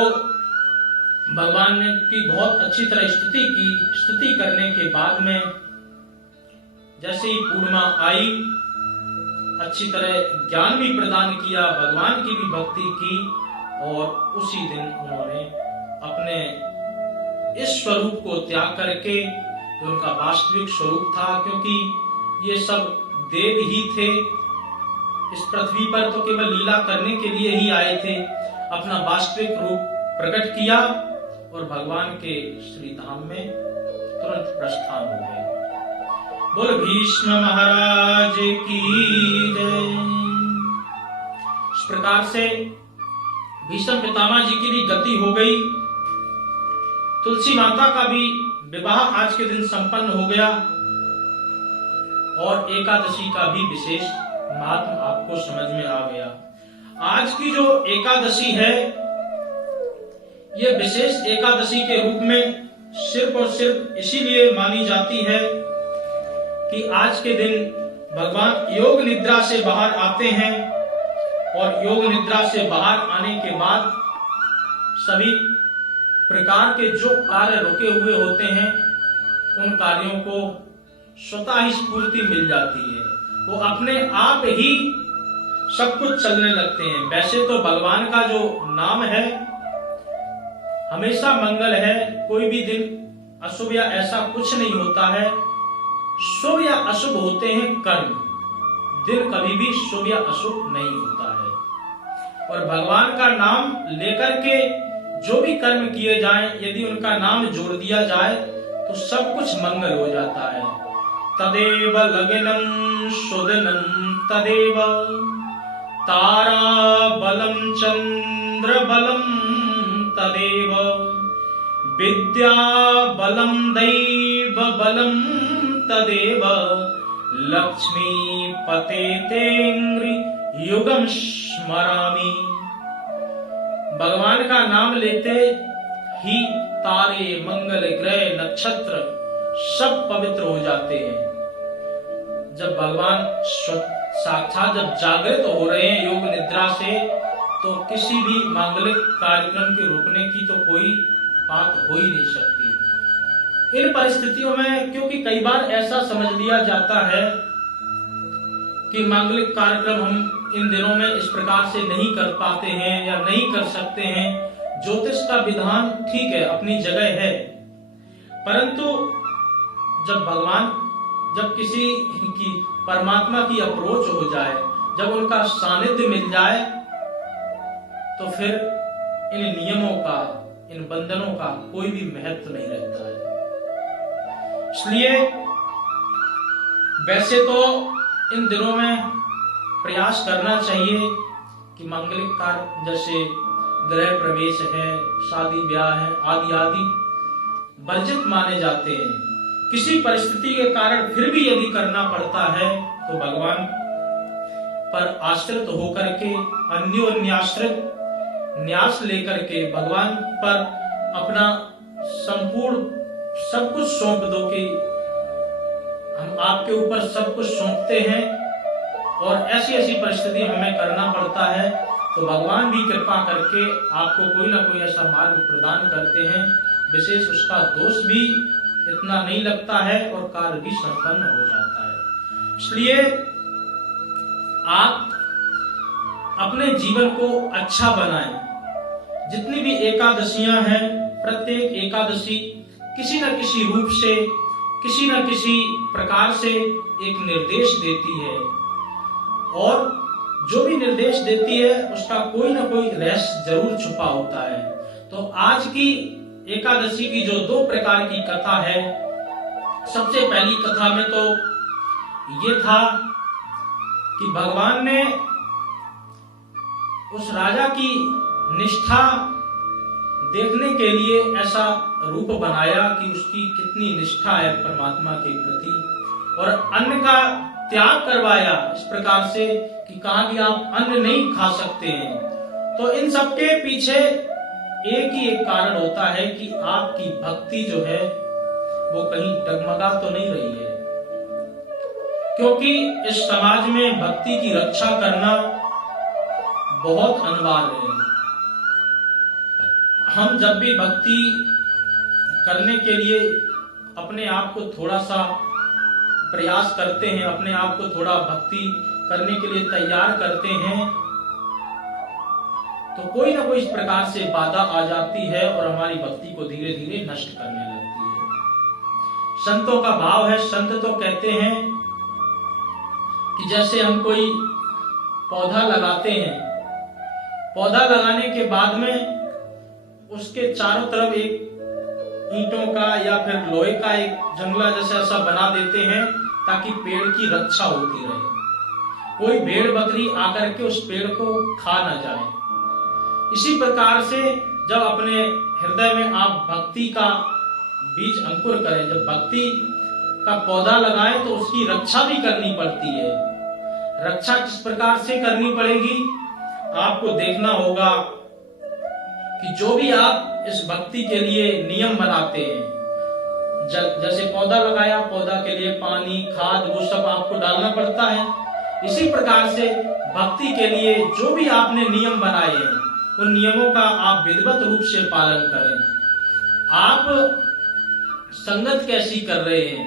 भगवान ने की बहुत अच्छी तरह स्तुति की। स्तुति करने के बाद में जैसे ही पूर्णिमा आई, अच्छी तरह ज्ञान भी प्रदान किया, भगवान की भी भक्ति की और उसी दिन उन्होंने अपने इस स्वरूप को त्याग करके जो उनका वास्तविक स्वरूप था, क्योंकि ये सब देव ही थे, इस पृथ्वी पर तो केवल लीला करने के लिए ही आए थे, अपना वास्तविक रूप प्रकट किया और भगवान के श्री धाम में तुरंत प्रस्थान हो गए। बोल भीष्म महाराज की जय। इस प्रकार से भीष्म पितामह जी की भी गति हो गई। तुलसी माता का भी विवाह आज के दिन संपन्न हो गया और एकादशी का भी विशेष महत्व आपको समझ में आ गया। आज की जो एकादशी है ये विशेष एकादशी के रूप में सिर्फ और सिर्फ इसीलिए मानी जाती है कि आज के दिन भगवान योग निद्रा से बाहर आते हैं और योग निद्रा से बाहर आने के बाद सभी प्रकार के जो कार्य रुके हुए होते हैं उन कार्यों को स्वतः ही स्फूर्ति मिल जाती है, वो अपने आप ही सब कुछ चलने लगते हैं। वैसे तो भगवान का जो नाम है हमेशा मंगल है, कोई भी दिन अशुभ या ऐसा कुछ नहीं होता है। शुभ या अशुभ होते हैं कर्म, दिन कभी भी शुभ या अशुभ नहीं होता है। और भगवान का नाम लेकर के जो भी कर्म किए जाएं, यदि उनका नाम जोड़ दिया जाए तो सब कुछ मंगल हो जाता है। तदेव लग्नं सुदनं तदेव तारा बलम चंद्र बलम तदेव विद्या बलम दैव बलम तदेव लक्ष्मी पते तेंग्रि युगम स्मरामि। भगवान का नाम लेते ही तारे मंगल ग्रह नक्षत्र सब पवित्र हो जाते हैं। जब भगवान साक्षात जब जागृत हो रहे हैं योग निद्रा से तो किसी भी मांगलिक कार्यक्रम के रुकने की तो कोई बात हो ही नहीं सकती। इन परिस्थितियों में क्योंकि कई बार ऐसा समझ लिया जाता है कि मांगलिक कार्यक्रम हम इन दिनों में इस प्रकार से नहीं कर पाते हैं या नहीं कर सकते हैं। ज्योतिष का विधान ठीक है, अपनी जगह है, परंतु जब किसी की परमात्मा की अप्रोच हो जाए, जब उनका सानिध्य मिल जाए तो फिर इन नियमों का, इन बंधनों का कोई भी महत्व नहीं रहता है। इसलिए वैसे तो इन दिनों में प्रयास करना चाहिए कि मांगलिक कार्य जैसे गृह प्रवेश है, शादी ब्याह है आदि आदि वर्जित माने जाते हैं। किसी परिस्थिति के कारण फिर भी यदि करना पड़ता है तो भगवान पर आश्रित होकर के अन्योन्याश्रित न्यास लेकर के भगवान पर अपना संपूर्ण सब कुछ सौंप दो कि हम आपके ऊपर सब कुछ सौंपते हैं और ऐसी ऐसी परिस्थिति हमें करना पड़ता है तो भगवान भी कृपा करके आपको कोई ना कोई ऐसा मार्ग प्रदान करते हैं, विशेष उसका दोष भी इतना नहीं लगता है और कार्य भी संपन्न हो जाता है। इसलिए आप अपने जीवन को अच्छा बनाएं। जितनी भी एकादशियां हैं, प्रत्येक एकादशी किसी न किसी रूप से, किसी न किसी प्रकार से एक निर्देश देती है, और जो भी निर्देश देती है उसका कोई ना कोई रहस्य जरूर छुपा होता है। तो आज की एकादशी की जो 2 प्रकार की कथा है, सबसे पहली कथा में तो ये था कि भगवान ने उस राजा की निष्ठा देखने के लिए ऐसा रूप बनाया कि उसकी कितनी निष्ठा है परमात्मा के प्रति, और अन्न का त्याग करवाया इस प्रकार से कि कहा कि आप अन्न नहीं खा सकते हैं। तो इन सब के पीछे एक ही एक कारण होता है कि आपकी भक्ति जो है वो कहीं डगमगा तो नहीं रही है, क्योंकि इस समाज में भक्ति की रक्षा करना बहुत अनिवार्य है। हम जब भी भक्ति करने के लिए अपने आप को थोड़ा सा प्रयास करते हैं, अपने आप को थोड़ा भक्ति करने के लिए तैयार करते हैं, तो कोई ना कोई इस प्रकार से बाधा आ जाती है और हमारी भक्ति को धीरे धीरे नष्ट करने लगती है। संतों का भाव है, संत तो कहते हैं कि जैसे हम कोई पौधा लगाते हैं, पौधा लगाने के बाद में उसके चारों तरफ एक ईंटों का या फिर लोहे का एक जंगला जैसा ऐसा बना देते हैं ताकि पेड़ की रक्षा होती रहे, कोई भेड़ बकरी आकर के उस पेड़ को खा ना जाए। इसी प्रकार से जब अपने हृदय में आप भक्ति का बीज अंकुर करें, जब भक्ति का पौधा लगाएं, तो उसकी रक्षा भी करनी पड़ती है। रक्षा किस प्रकार से करनी पड़ेगी, आपको देखना होगा कि जो भी आप इस भक्ति के लिए नियम बनाते हैं, जैसे पौधा लगाया, पौधा के लिए पानी, खाद, वो सब आपको डालना पड़ता है। इसी प्रकार से भक्ति के लिए जो भी आपने नियम बनाए हैं, उन नियमों का आप विधिवत रूप से पालन करें। आप संगत कैसी कर रहे हैं?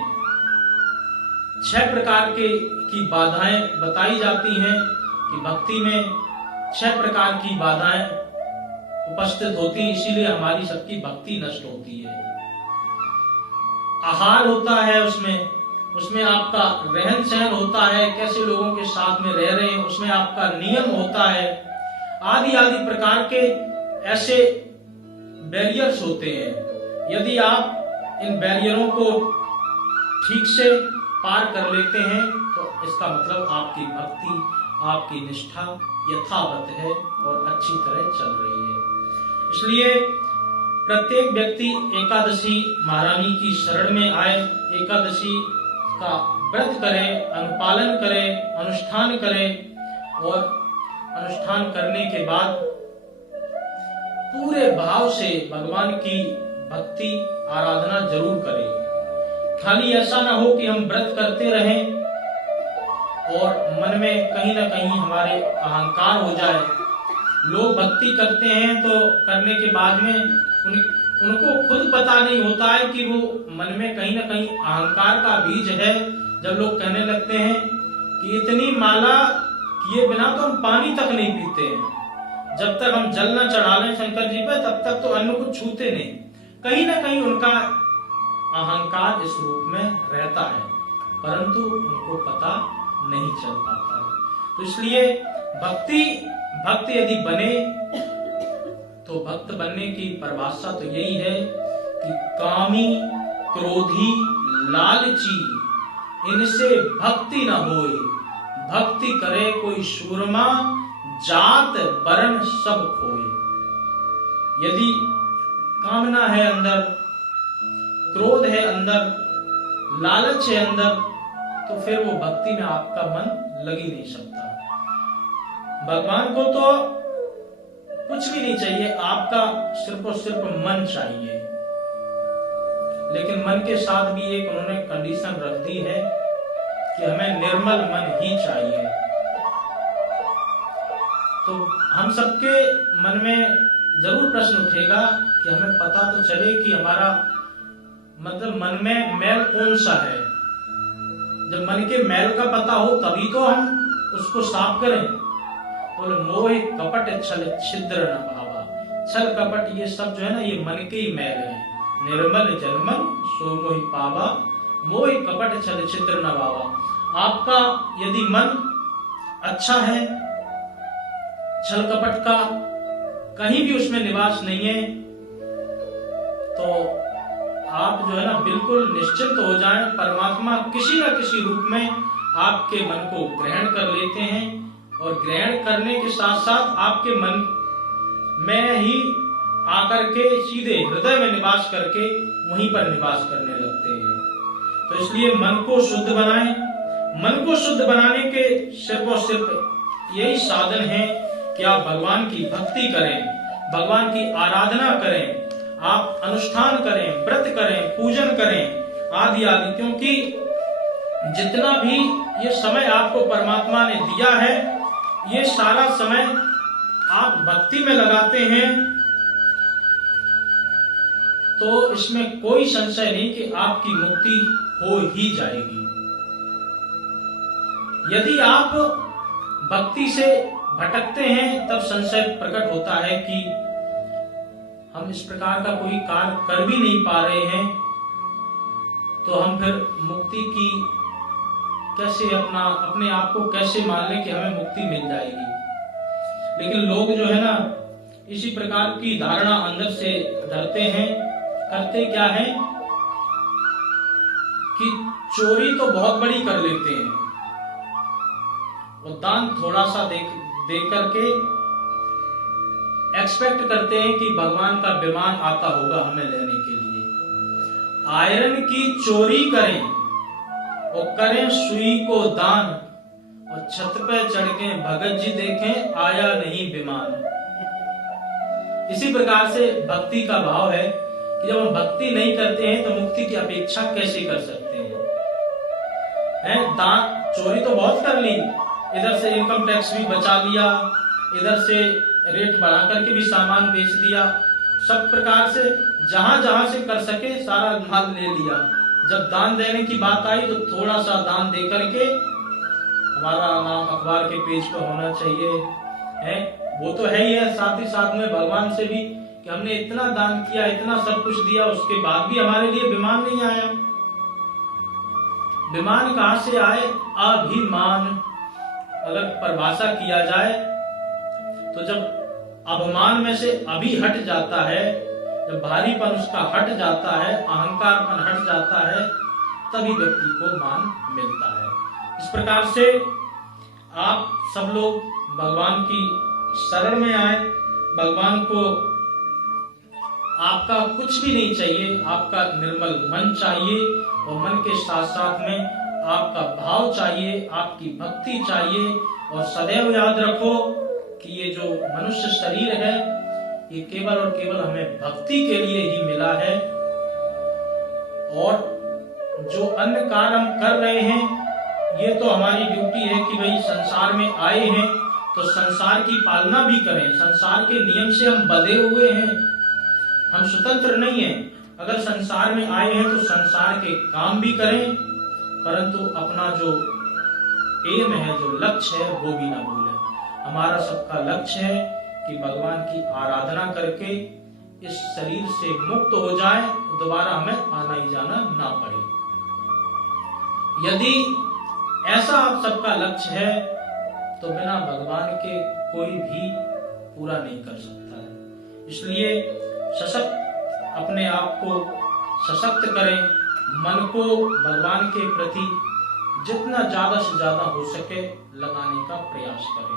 6 प्रकार की बाधाएं बताई जाती हैं कि भक्ति में 6 प्रकार की बाधाएं उपस्थित होती हैं, इसीलिए हमारी सबकी भक्ति नष्ट होती है। आहार होता है, उसमें आपका रहन सहन होता है, कैसे लोगों के साथ में रह रहे हैं, उसमें आपका नियम होता है, आदि आदि प्रकार के ऐसे बैरियर्स होते हैं। यदि आप इन बैरियरों को ठीक से पार कर लेते हैं तो इसका मतलब आपकी भक्ति, आपकी निष्ठा यथावत है और अच्छी तरह चल रही है। इसलिए प्रत्येक व्यक्ति एकादशी महारानी की शरण में आए, एकादशी का व्रत करे, अनुपालन करे, अनुष्ठान करे, और अनुष्ठान करने के बाद पूरे भाव से भगवान की भक्ति आराधना जरूर करें। खाली ऐसा ना हो कि हम व्रत करते रहें और मन में कहीं ना कहीं हमारे अहंकार हो जाए। लोग भक्ति करते हैं तो करने के बाद में उनको खुद पता नहीं होता है कि वो मन में कहीं ना कहीं अहंकार का बीज है। जब लोग कहने लगते हैं कि इतनी माला किए बिना तो हम पानी तक नहीं पीते हैं, जब तक हम जल न चढ़ा लें शंकर जी पे तब तक तो अन्न को छूते नहीं। कहीं ना कहीं उनका अहंकार इस रूप में रहता है, परंतु उनको पता नहीं चल पाता है। तो इसलिए भक्त यदि बने तो भक्त बनने की परिभाषा तो यही है कि कामी, क्रोधी, लालची इनसे भक्ति न होए, भक्ति करे कोई सूरमा, जात वर्ण सब खोए। यदि कामना है अंदर, क्रोध है अंदर, लालच है अंदर, तो फिर वो भक्ति में आपका मन लग ही नहीं सकता। भगवान को तो कुछ भी नहीं चाहिए, आपका सिर्फ और सिर्फ मन चाहिए। लेकिन मन के साथ भी एक उन्होंने कंडीशन रख दी है कि हमें निर्मल मन ही चाहिए। तो हम सबके मन में जरूर प्रश्न उठेगा कि हमें पता तो चले कि हमारा मतलब मन में मैल कौन सा है। जब मन के मैल का पता हो तभी तो हम उसको साफ करें। बोले मोह कपट छल छिद्र न भावा, छल कपट ये सब जो है ना, ये मन के ही मैल है। निर्मल जनमन सो मोहि पावा, मोहि कपट छल छिद्र न भावा। आपका यदि मन अच्छा है, छल कपट का कहीं भी उसमें निवास नहीं है, तो आप जो है ना बिल्कुल निश्चिंत हो जाएं। परमात्मा किसी न किसी रूप में आपके मन को ग्रहण कर लेते हैं, और ग्रहण करने के साथ साथ आपके मन में ही आकर के सीधे हृदय में निवास करके वहीं पर निवास करने लगते हैं। तो इसलिए मन को शुद्ध बनाएं। मन को शुद्ध बनाने के सिर्फ और सिर्फ यही साधन है कि आप भगवान की भक्ति करें, भगवान की आराधना करें, आप अनुष्ठान करें, व्रत करें, पूजन करें आदि आदि। क्योंकि जितना भी ये समय आपको परमात्मा ने दिया है, ये सारा समय आप भक्ति में लगाते हैं, तो इसमें कोई संशय नहीं कि आपकी मुक्ति हो ही जाएगी। यदि आप भक्ति से भटकते हैं, तब संशय प्रकट होता है कि हम इस प्रकार का कोई कार्य कर भी नहीं पा रहे हैं, तो हम फिर मुक्ति की कैसे अपने आप को कैसे मान लें कि हमें मुक्ति मिल जाएगी। लेकिन लोग जो है ना इसी प्रकार की धारणा अंदर से डरते हैं। करते क्या है कि चोरी तो बहुत बड़ी कर लेते हैं, और दान थोड़ा सा दे करके एक्सपेक्ट करते हैं कि भगवान का विमान आता होगा हमें लेने के लिए। आयरन की चोरी करें और करें सुई को दान, और छत पे चढ़ के भगत जी देखें आया नहीं विमान। इसी प्रकार से भक्ति का भाव है कि जब हम भक्ति नहीं करते हैं तो मुक्ति की अपेक्षा कैसे कर सकते हैं? दान चोरी तो बहुत कर ली, इधर से इनकम टैक्स भी बचा लिया, इधर से रेट बढ़ा करके भी सामान बेच दिया, सब प्रकार से जहां जहां से कर सके सारा माल ले लिया। जब दान देने की बात आई तो थोड़ा सा दान दे करके हमारा नाम अखबार के पेज पर होना चाहिए, है वो तो है ही है। साथ ही साथ में भगवान से भी कि हमने इतना दान किया, इतना सब कुछ दिया, उसके बाद भी हमारे लिए विमान नहीं आया। विमान कहां से आए? अभिमान अगर परिभाषा किया जाए तो जब अभिमान में से अभी हट जाता है, जब भारीपन उसका हट जाता है, अहंकारपन हट जाता है, तभी व्यक्ति को मान मिलता है। इस प्रकार से आप सब लोग भगवान की शरण में आए। भगवान को आपका कुछ भी नहीं चाहिए, आपका निर्मल मन चाहिए, और मन के साथ साथ में आपका भाव चाहिए, आपकी भक्ति चाहिए। और सदैव याद रखो कि ये जो मनुष्य शरीर है ये केवल और केवल हमें भक्ति के लिए ही मिला है, और जो अन्य कार्य हम कर रहे हैं ये तो हमारी ड्यूटी है कि भाई संसार में आए हैं तो संसार की पालना भी करें। संसार के नियम से हम बंधे हुए हैं, हम स्वतंत्र नहीं हैं। अगर संसार में आए हैं तो संसार के काम भी करें, परंतु अपना जो एम है, जो लक्ष्य है, वो भी ना भूलें। हमारा सबका लक्ष्य है कि भगवान की आराधना करके इस शरीर से मुक्त हो जाए, दोबारा हमें आना ही जाना ना पड़े। यदि ऐसा आप सबका लक्ष्य है तो बिना भगवान के कोई भी पूरा नहीं कर सकता है। इसलिए सशक्त अपने आप को सशक्त करें, मन को भगवान के प्रति जितना ज्यादा से ज्यादा हो सके लगाने का प्रयास करें।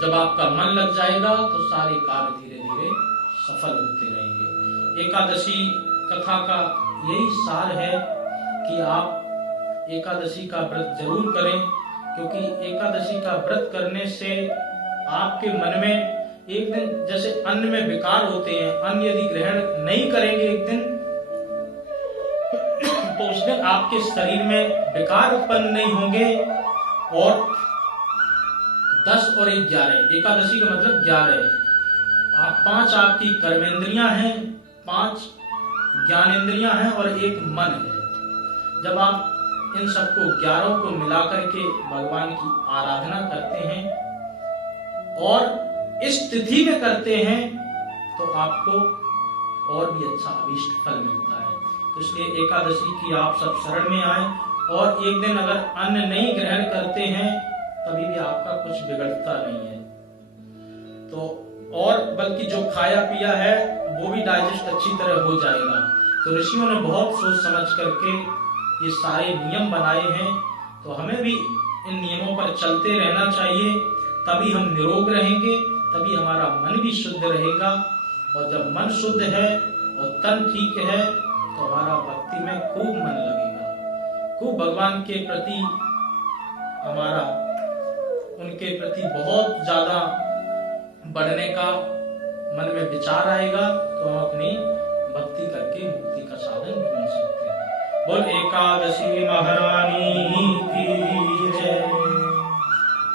जब आपका मन लग जाएगा तो सारे कार्य धीरे धीरे सफल होते रहेंगे। एकादशी कथा का यही सार है कि आप एकादशी का व्रत जरूर करें, क्योंकि एकादशी का व्रत करने से आपके मन में एक दिन जैसे अन्न में विकार होते हैं, अन्न यदि ग्रहण नहीं करेंगे एक दिन तो उस दिन आपके शरीर में विकार उत्पन्न नहीं होंगे। और 10 और 1 11, एकादशी का मतलब 11, 5 आपकी कर्मेंद्रियां हैं, 5 ज्ञानेंद्रियां हैं और 1 मन है। जब आप इन सबको 11 को मिलाकर के भगवान की आराधना करते हैं और इस तिथि में करते हैं तो आपको और भी अच्छा अभीष्ट फल मिलता है। तो इसलिए एकादशी की आप सब शरण में आए, और एक दिन अगर अन्न नहीं ग्रहण करते हैं तभी भी आपका कुछ बिगड़ता नहीं है। तो और बल्कि जो खाया पिया है वो भी डाइजेस्ट अच्छी तरह हो जाएगा। तो ऋषियों ने बहुत सोच समझ करके ये सारे नियम बनाए हैं, तो हमें भी इन नियमों पर चलते रहना चाहिए, तभी हम निरोग रहेंगे, तभी हमारा मन भी शुद्ध रहेगा। और जब मन शुद्ध है और तन ठीक है तो हमारा भक्ति में खूब मन लगेगा, खूब भगवान के प्रति हमारा उनके प्रति बहुत ज्यादा बढ़ने का मन में विचार आएगा, तो हम अपनी भक्ति करके मुक्ति का साधन ढूंढ सकते हैं। बोल एकादशी महारानी की जय।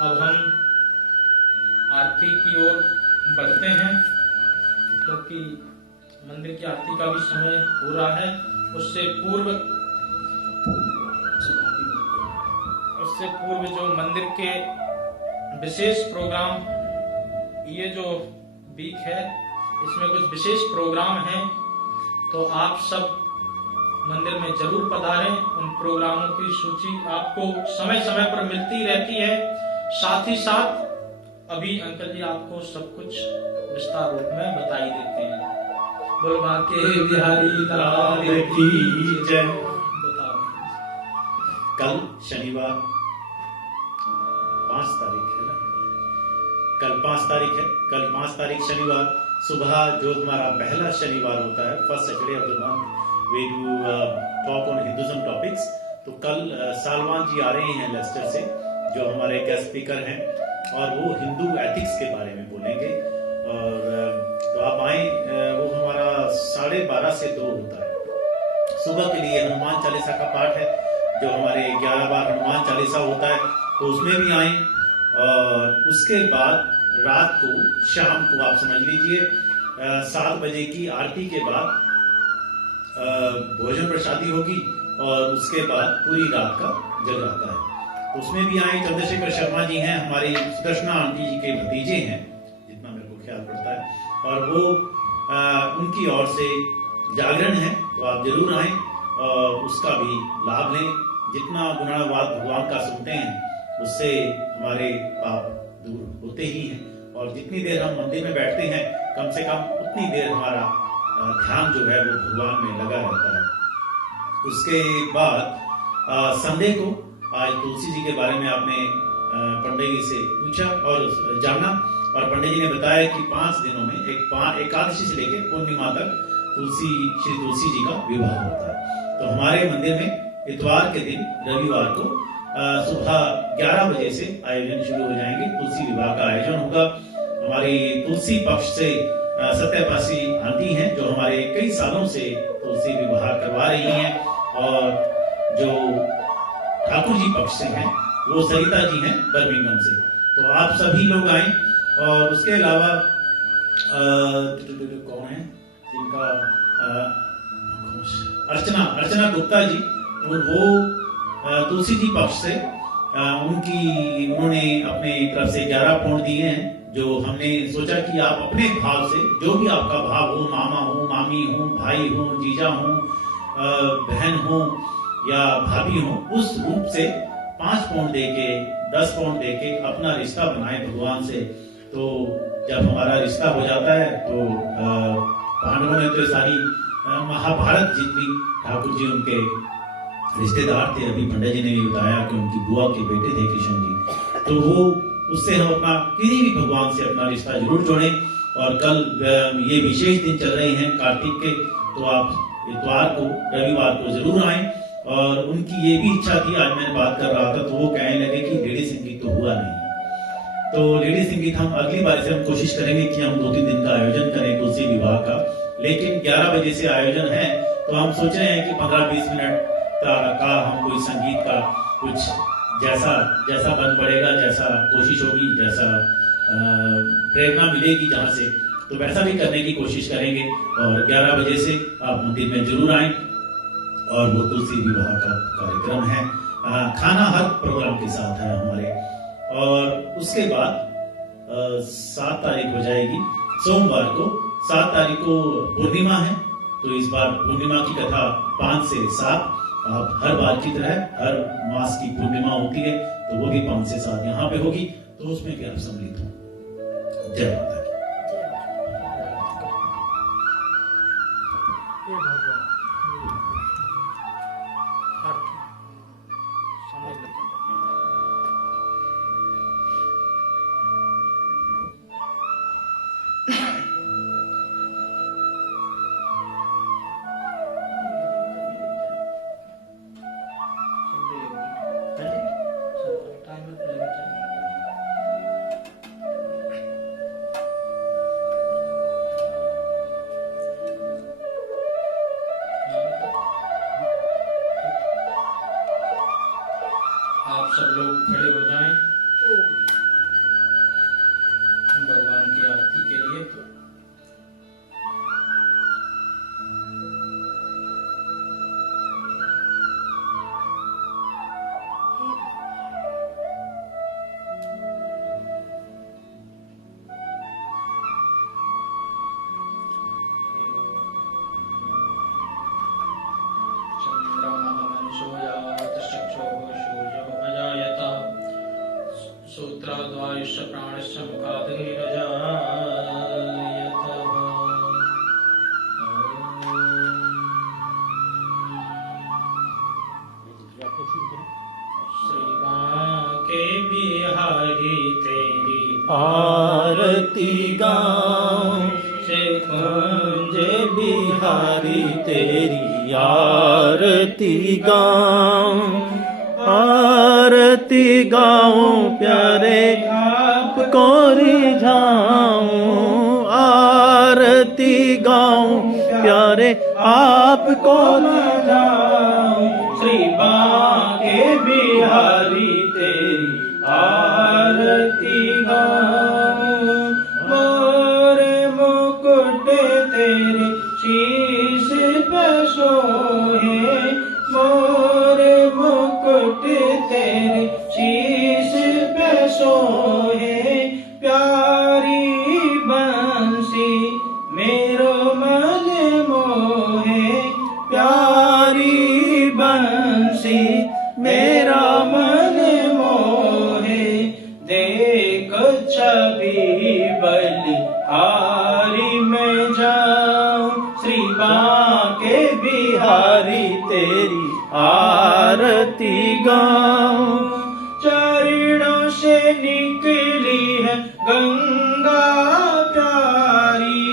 अब हम आरती की ओर बढ़ते हैं, क्योंकि मंदिर की आरती का भी समय हो रहा है। उससे पूर्व जो मंदिर के विशेष प्रोग्राम, ये जो वीक है इसमें कुछ विशेष प्रोग्राम हैं, तो आप सब मंदिर में जरूर पधारें। उन प्रोग्रामों की सूची आपको समय समय पर मिलती रहती है। साथ ही साथ अभी अंकल जी आपको सब कुछ विस्तार रूप में बताई देते हैं। बोल बांके बिहारी लाल की जय। बताओ। कल शनिवार 5 तारीख है ना, कल 5 तारीख है। कल 5 तारीख शनिवार सुबह जो हमारा पहला शनिवार होता है, first Saturday of the month, way do talk on Hinduism topics. तो कल सालवान जी आ रहे हैं लेस्टर से, जो हमारे गेस्ट स्पीकर हैं, और वो हिंदू एथिक्स के बारे में बोलेंगे। और तो आप आए, वो हमारा 12:30 से 2 होता है। सुबह के लिए हनुमान चालीसा का पाठ है, जो हमारे 11 बार हनुमान चालीसा होता है, तो उसमें भी आए। और उसके बाद रात को, शाम को आप समझ लीजिए 7 बजे की आरती के बाद भोजन प्रसादी होगी, और उसके बाद पूरी रात का जगराता है। तो उसमें भी आए। चंद्रशेखर शर्मा जी हैं, हमारी सुदर्शना आंटी जी के भतीजे हैं, जितना मेरे को ख्याल पड़ता है, और वो उनकी ओर से जागरण है, तो आप जरूर आए और उसका भी लाभ लें। जितना गुणानुवाद भगवान का सुनते हैं उससे हमारे पाप दूर होते ही हैं, और जितनी देर हम मंदिर में बैठते हैं कम से कम उतनी देर हमारा ध्यान जो है वो भगवान में लगा रहता है। उसके बाद संडे को आज तुलसी जी के बारे में आपने पंडित जी से पूछा और जाना, और पंडित जी ने बताया कि 5 दिनों में एकादशी से लेकर पूर्णिमा तक श्री तुलसी जी का विवाह होता है। तो हमारे मंदिर में इतवार के दिन, रविवार को सुबह 11 बजे से आयोजन शुरू हो जाएंगे। तुलसी विवाह का आयोजन होगा। हमारी तुलसी पक्ष से सत्यपासी आंटी हैं, जो हमारे कई सालों से तुलसी विवाह करवा रही हैं, और जो ठाकुर जी पक्ष से हैं वो सरिता जी हैं बर्मिंघम से। तो आप सभी लोग आए। और उसके अलावा कौन है जिनका अर्चना गुप्ता जी, वो तुलसी जी पक्ष से उन्होंने अपने तरफ से 11 पौंड दिए हैं, जो हमने सोचा कि आप अपने भाव से, जो भी आपका भाव हो, मामा हो, मामी हो, भाई हो, जीजा हो, बहन हो या भाभी हो, उस रूप से 5 पौंड देके, 10 पौंड देके अपना रिश्ता बनाए भगवान से। तो जब हमारा रिश्ता हो जाता है तो पांडवों ने तो सारी महाभारत जीत ली। ठाकुर जी उनके रिश्तेदार थे, अभी पंडित जी ने भी बताया कि उनकी बुआ के बेटे थे कृष्ण जी। तो वो उससे हम अपना किसी भी भगवान से अपना रिश्ता जरूर जोड़ें। और कल ये विशेष दिन चल रहे हैं कार्तिक के, तो आप इतवार को, रविवार को जरूर आएं। और उनकी ये भी इच्छा थी, आज मैंने बात कर रहा था तो वो कहने लगे कि लेडी संगीत तो हुआ नहीं, तो लेडी संगीत हम अगली बार से हम कोशिश करेंगे कि हम 2-3 दिन का आयोजन करें तुलसी विवाह का। लेकिन 11 बजे से आयोजन है, तो हम सोच रहे हैं कि 15-20 मिनट का हम कोई संगीत का कुछ जैसा बन पड़ेगा, जैसा कोशिश होगी, जैसा प्रेरणा मिलेगी जहाँ से, तो वैसा भी करने की कोशिश करेंगे। और 11 बजे से आप मंदिर में जरूर आए। और वो तुलसी विवाह का कार्यक्रम है, खाना हर प्रोग्राम के साथ है हमारे। और उसके बाद 7 तारीख हो जाएगी सोमवार को 7 तारीख को पूर्णिमा है, तो इस बार पूर्णिमा की कथा 5 से 7। अब हर बार की तरह हर मास की पूर्णिमा होती है, तो वो भी 5 से 7 यहाँ पे होगी, तो उसमें भी आप सम्मिलित हो। जय माता दी। आप सब लोग खड़े हो जाएं भगवान की आरती के लिए। सूत्राद्वायुष्य प्राणस्य श्री मां के बिहारी तेरी आरती गाऊं, से कुंज बिहारी तेरी आरती गाऊं, आरती गाऊं प्यारे आपको रिझाऊं, आरती गाऊं प्यारे आपको रिझाऊं। श्री बांके बिहारी तेरी आरती गाऊं, मोरे मुकुट तेरे शीश पे सोहे, मोरे मुकुट तेरे शीश पे सोहे, प्यारी बंसी मेरो मन मोहे, प्यारी बंसी मेरा मन मोहे, देख छवि बलिहारी में जाऊं, श्री बांके बिहारी तेरी आरती गाऊं। चरणों से निकली है गंगा प्यारी,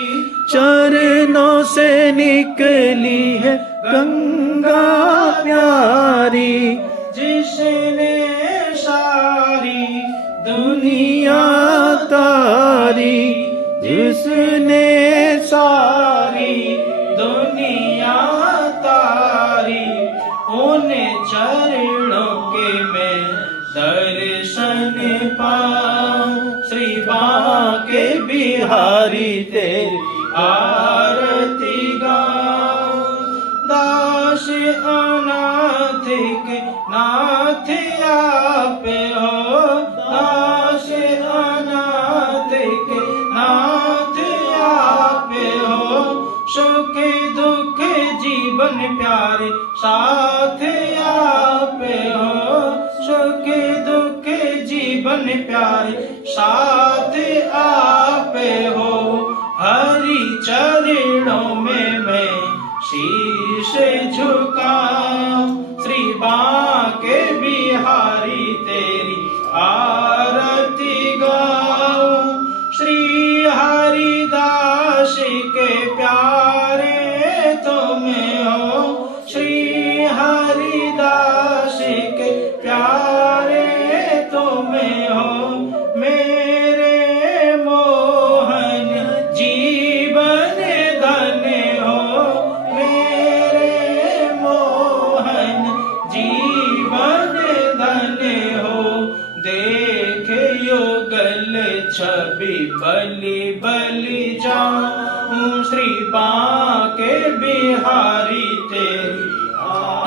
चरणों से निकली है गंगा प्यारी, जिसने सारी दुनिया तारी, जिसने सारी दुनिया तारी, उन चरणों के मैं दर्शन पाऊं, श्री बांके बिहारी तेरी आरती गाऊं। दास अनाथ के नाथ आप हो, दास अनाथ के नाथ आप हो, सुख दुख जीवन प्यारे साथ आप हो, सुख दुख जीवन प्यारे साथ आप हो, हरि चरणों में मैं शीश झुकाऊं, श्री बांके बिहारी तेरी आरती गाऊं। श्री हरिदास के प्यारे तुम हो, श्री हरिदास के प्यारे तुम हो, मेरे मोहन जीवन धन हो, मेरे मोहन जीवन धन हो, देख युगल छवि बलि बलि जाऊं, श्री बांके बिहारी तेरी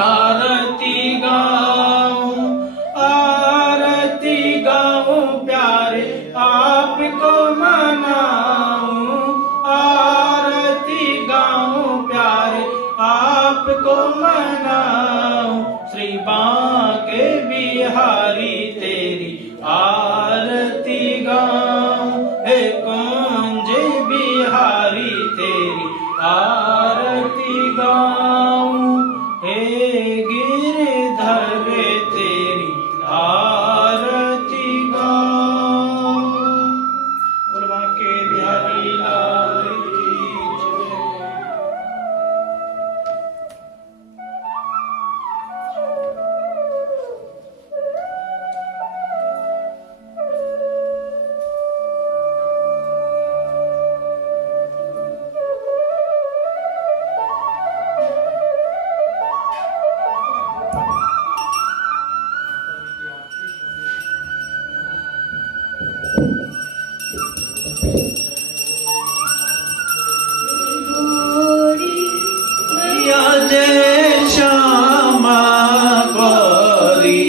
आरती गाऊं, आरती गाऊं गिरधर तेरी आरती गाओ। बुलवा के बिहारी लाल की जय। या जय श्यामा गौरी,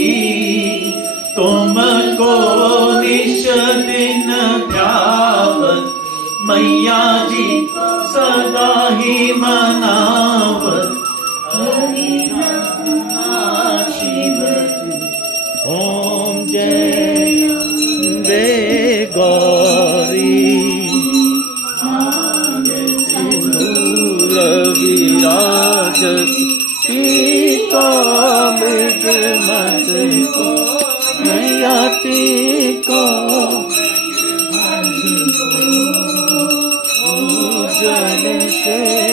तुमको निश दिन ध्यावत, मैया जी सदा ही मनावत। ओम जय वे गौरी, सिंदूर विराजत टीका मृगमत को, मैया टीका जल से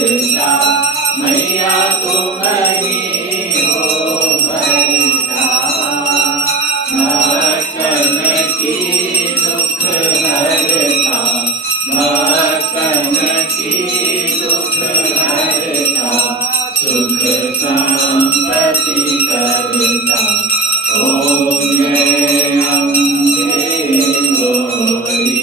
भरता मैया तुम ही हो भरता भक्तन की दुख हरता भक्तन की दुख हरता सुख संपत्ति करता ओम जय अम्बे गौरी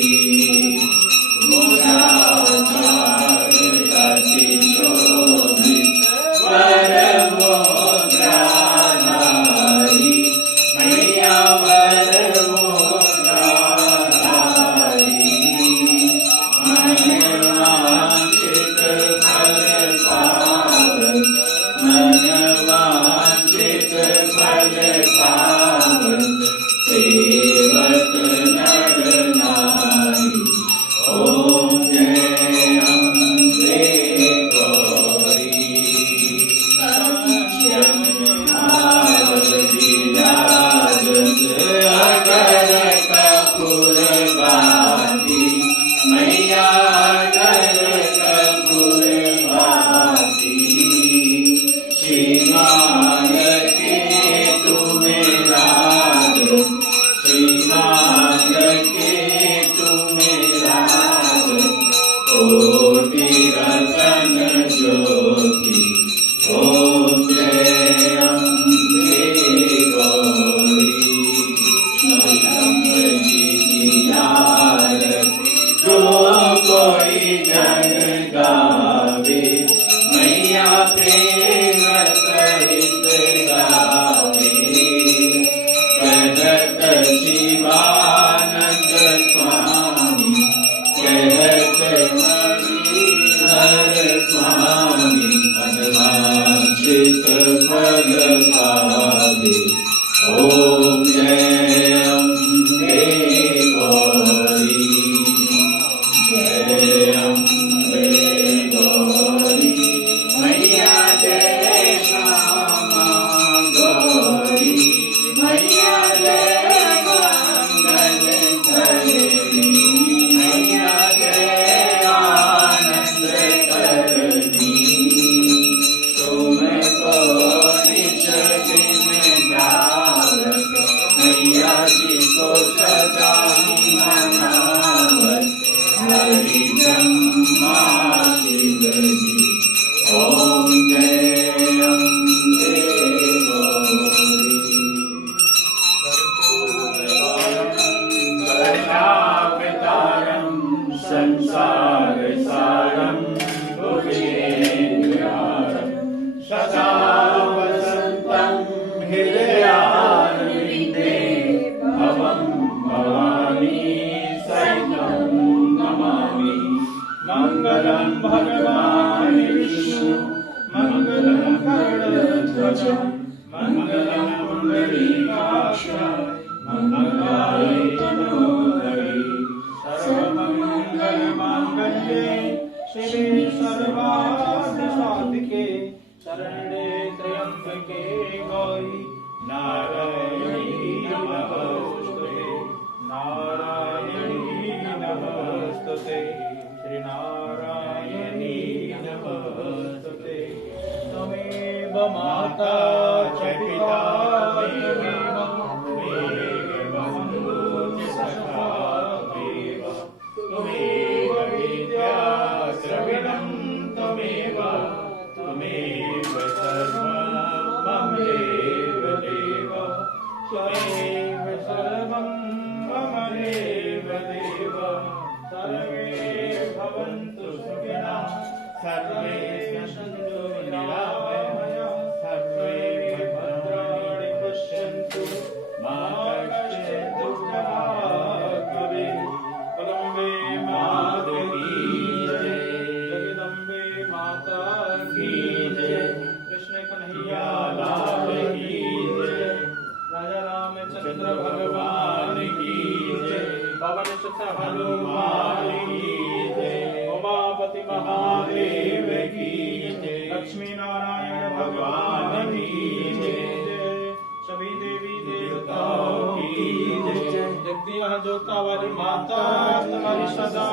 लक्ष्मी नारायण भगवान की जय। सभी देवी देवताओं की जय। सिद्धियां जोता वाली माता तुम्हारी सदा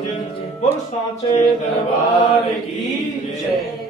जय। बोल सांचे दरबार की जय।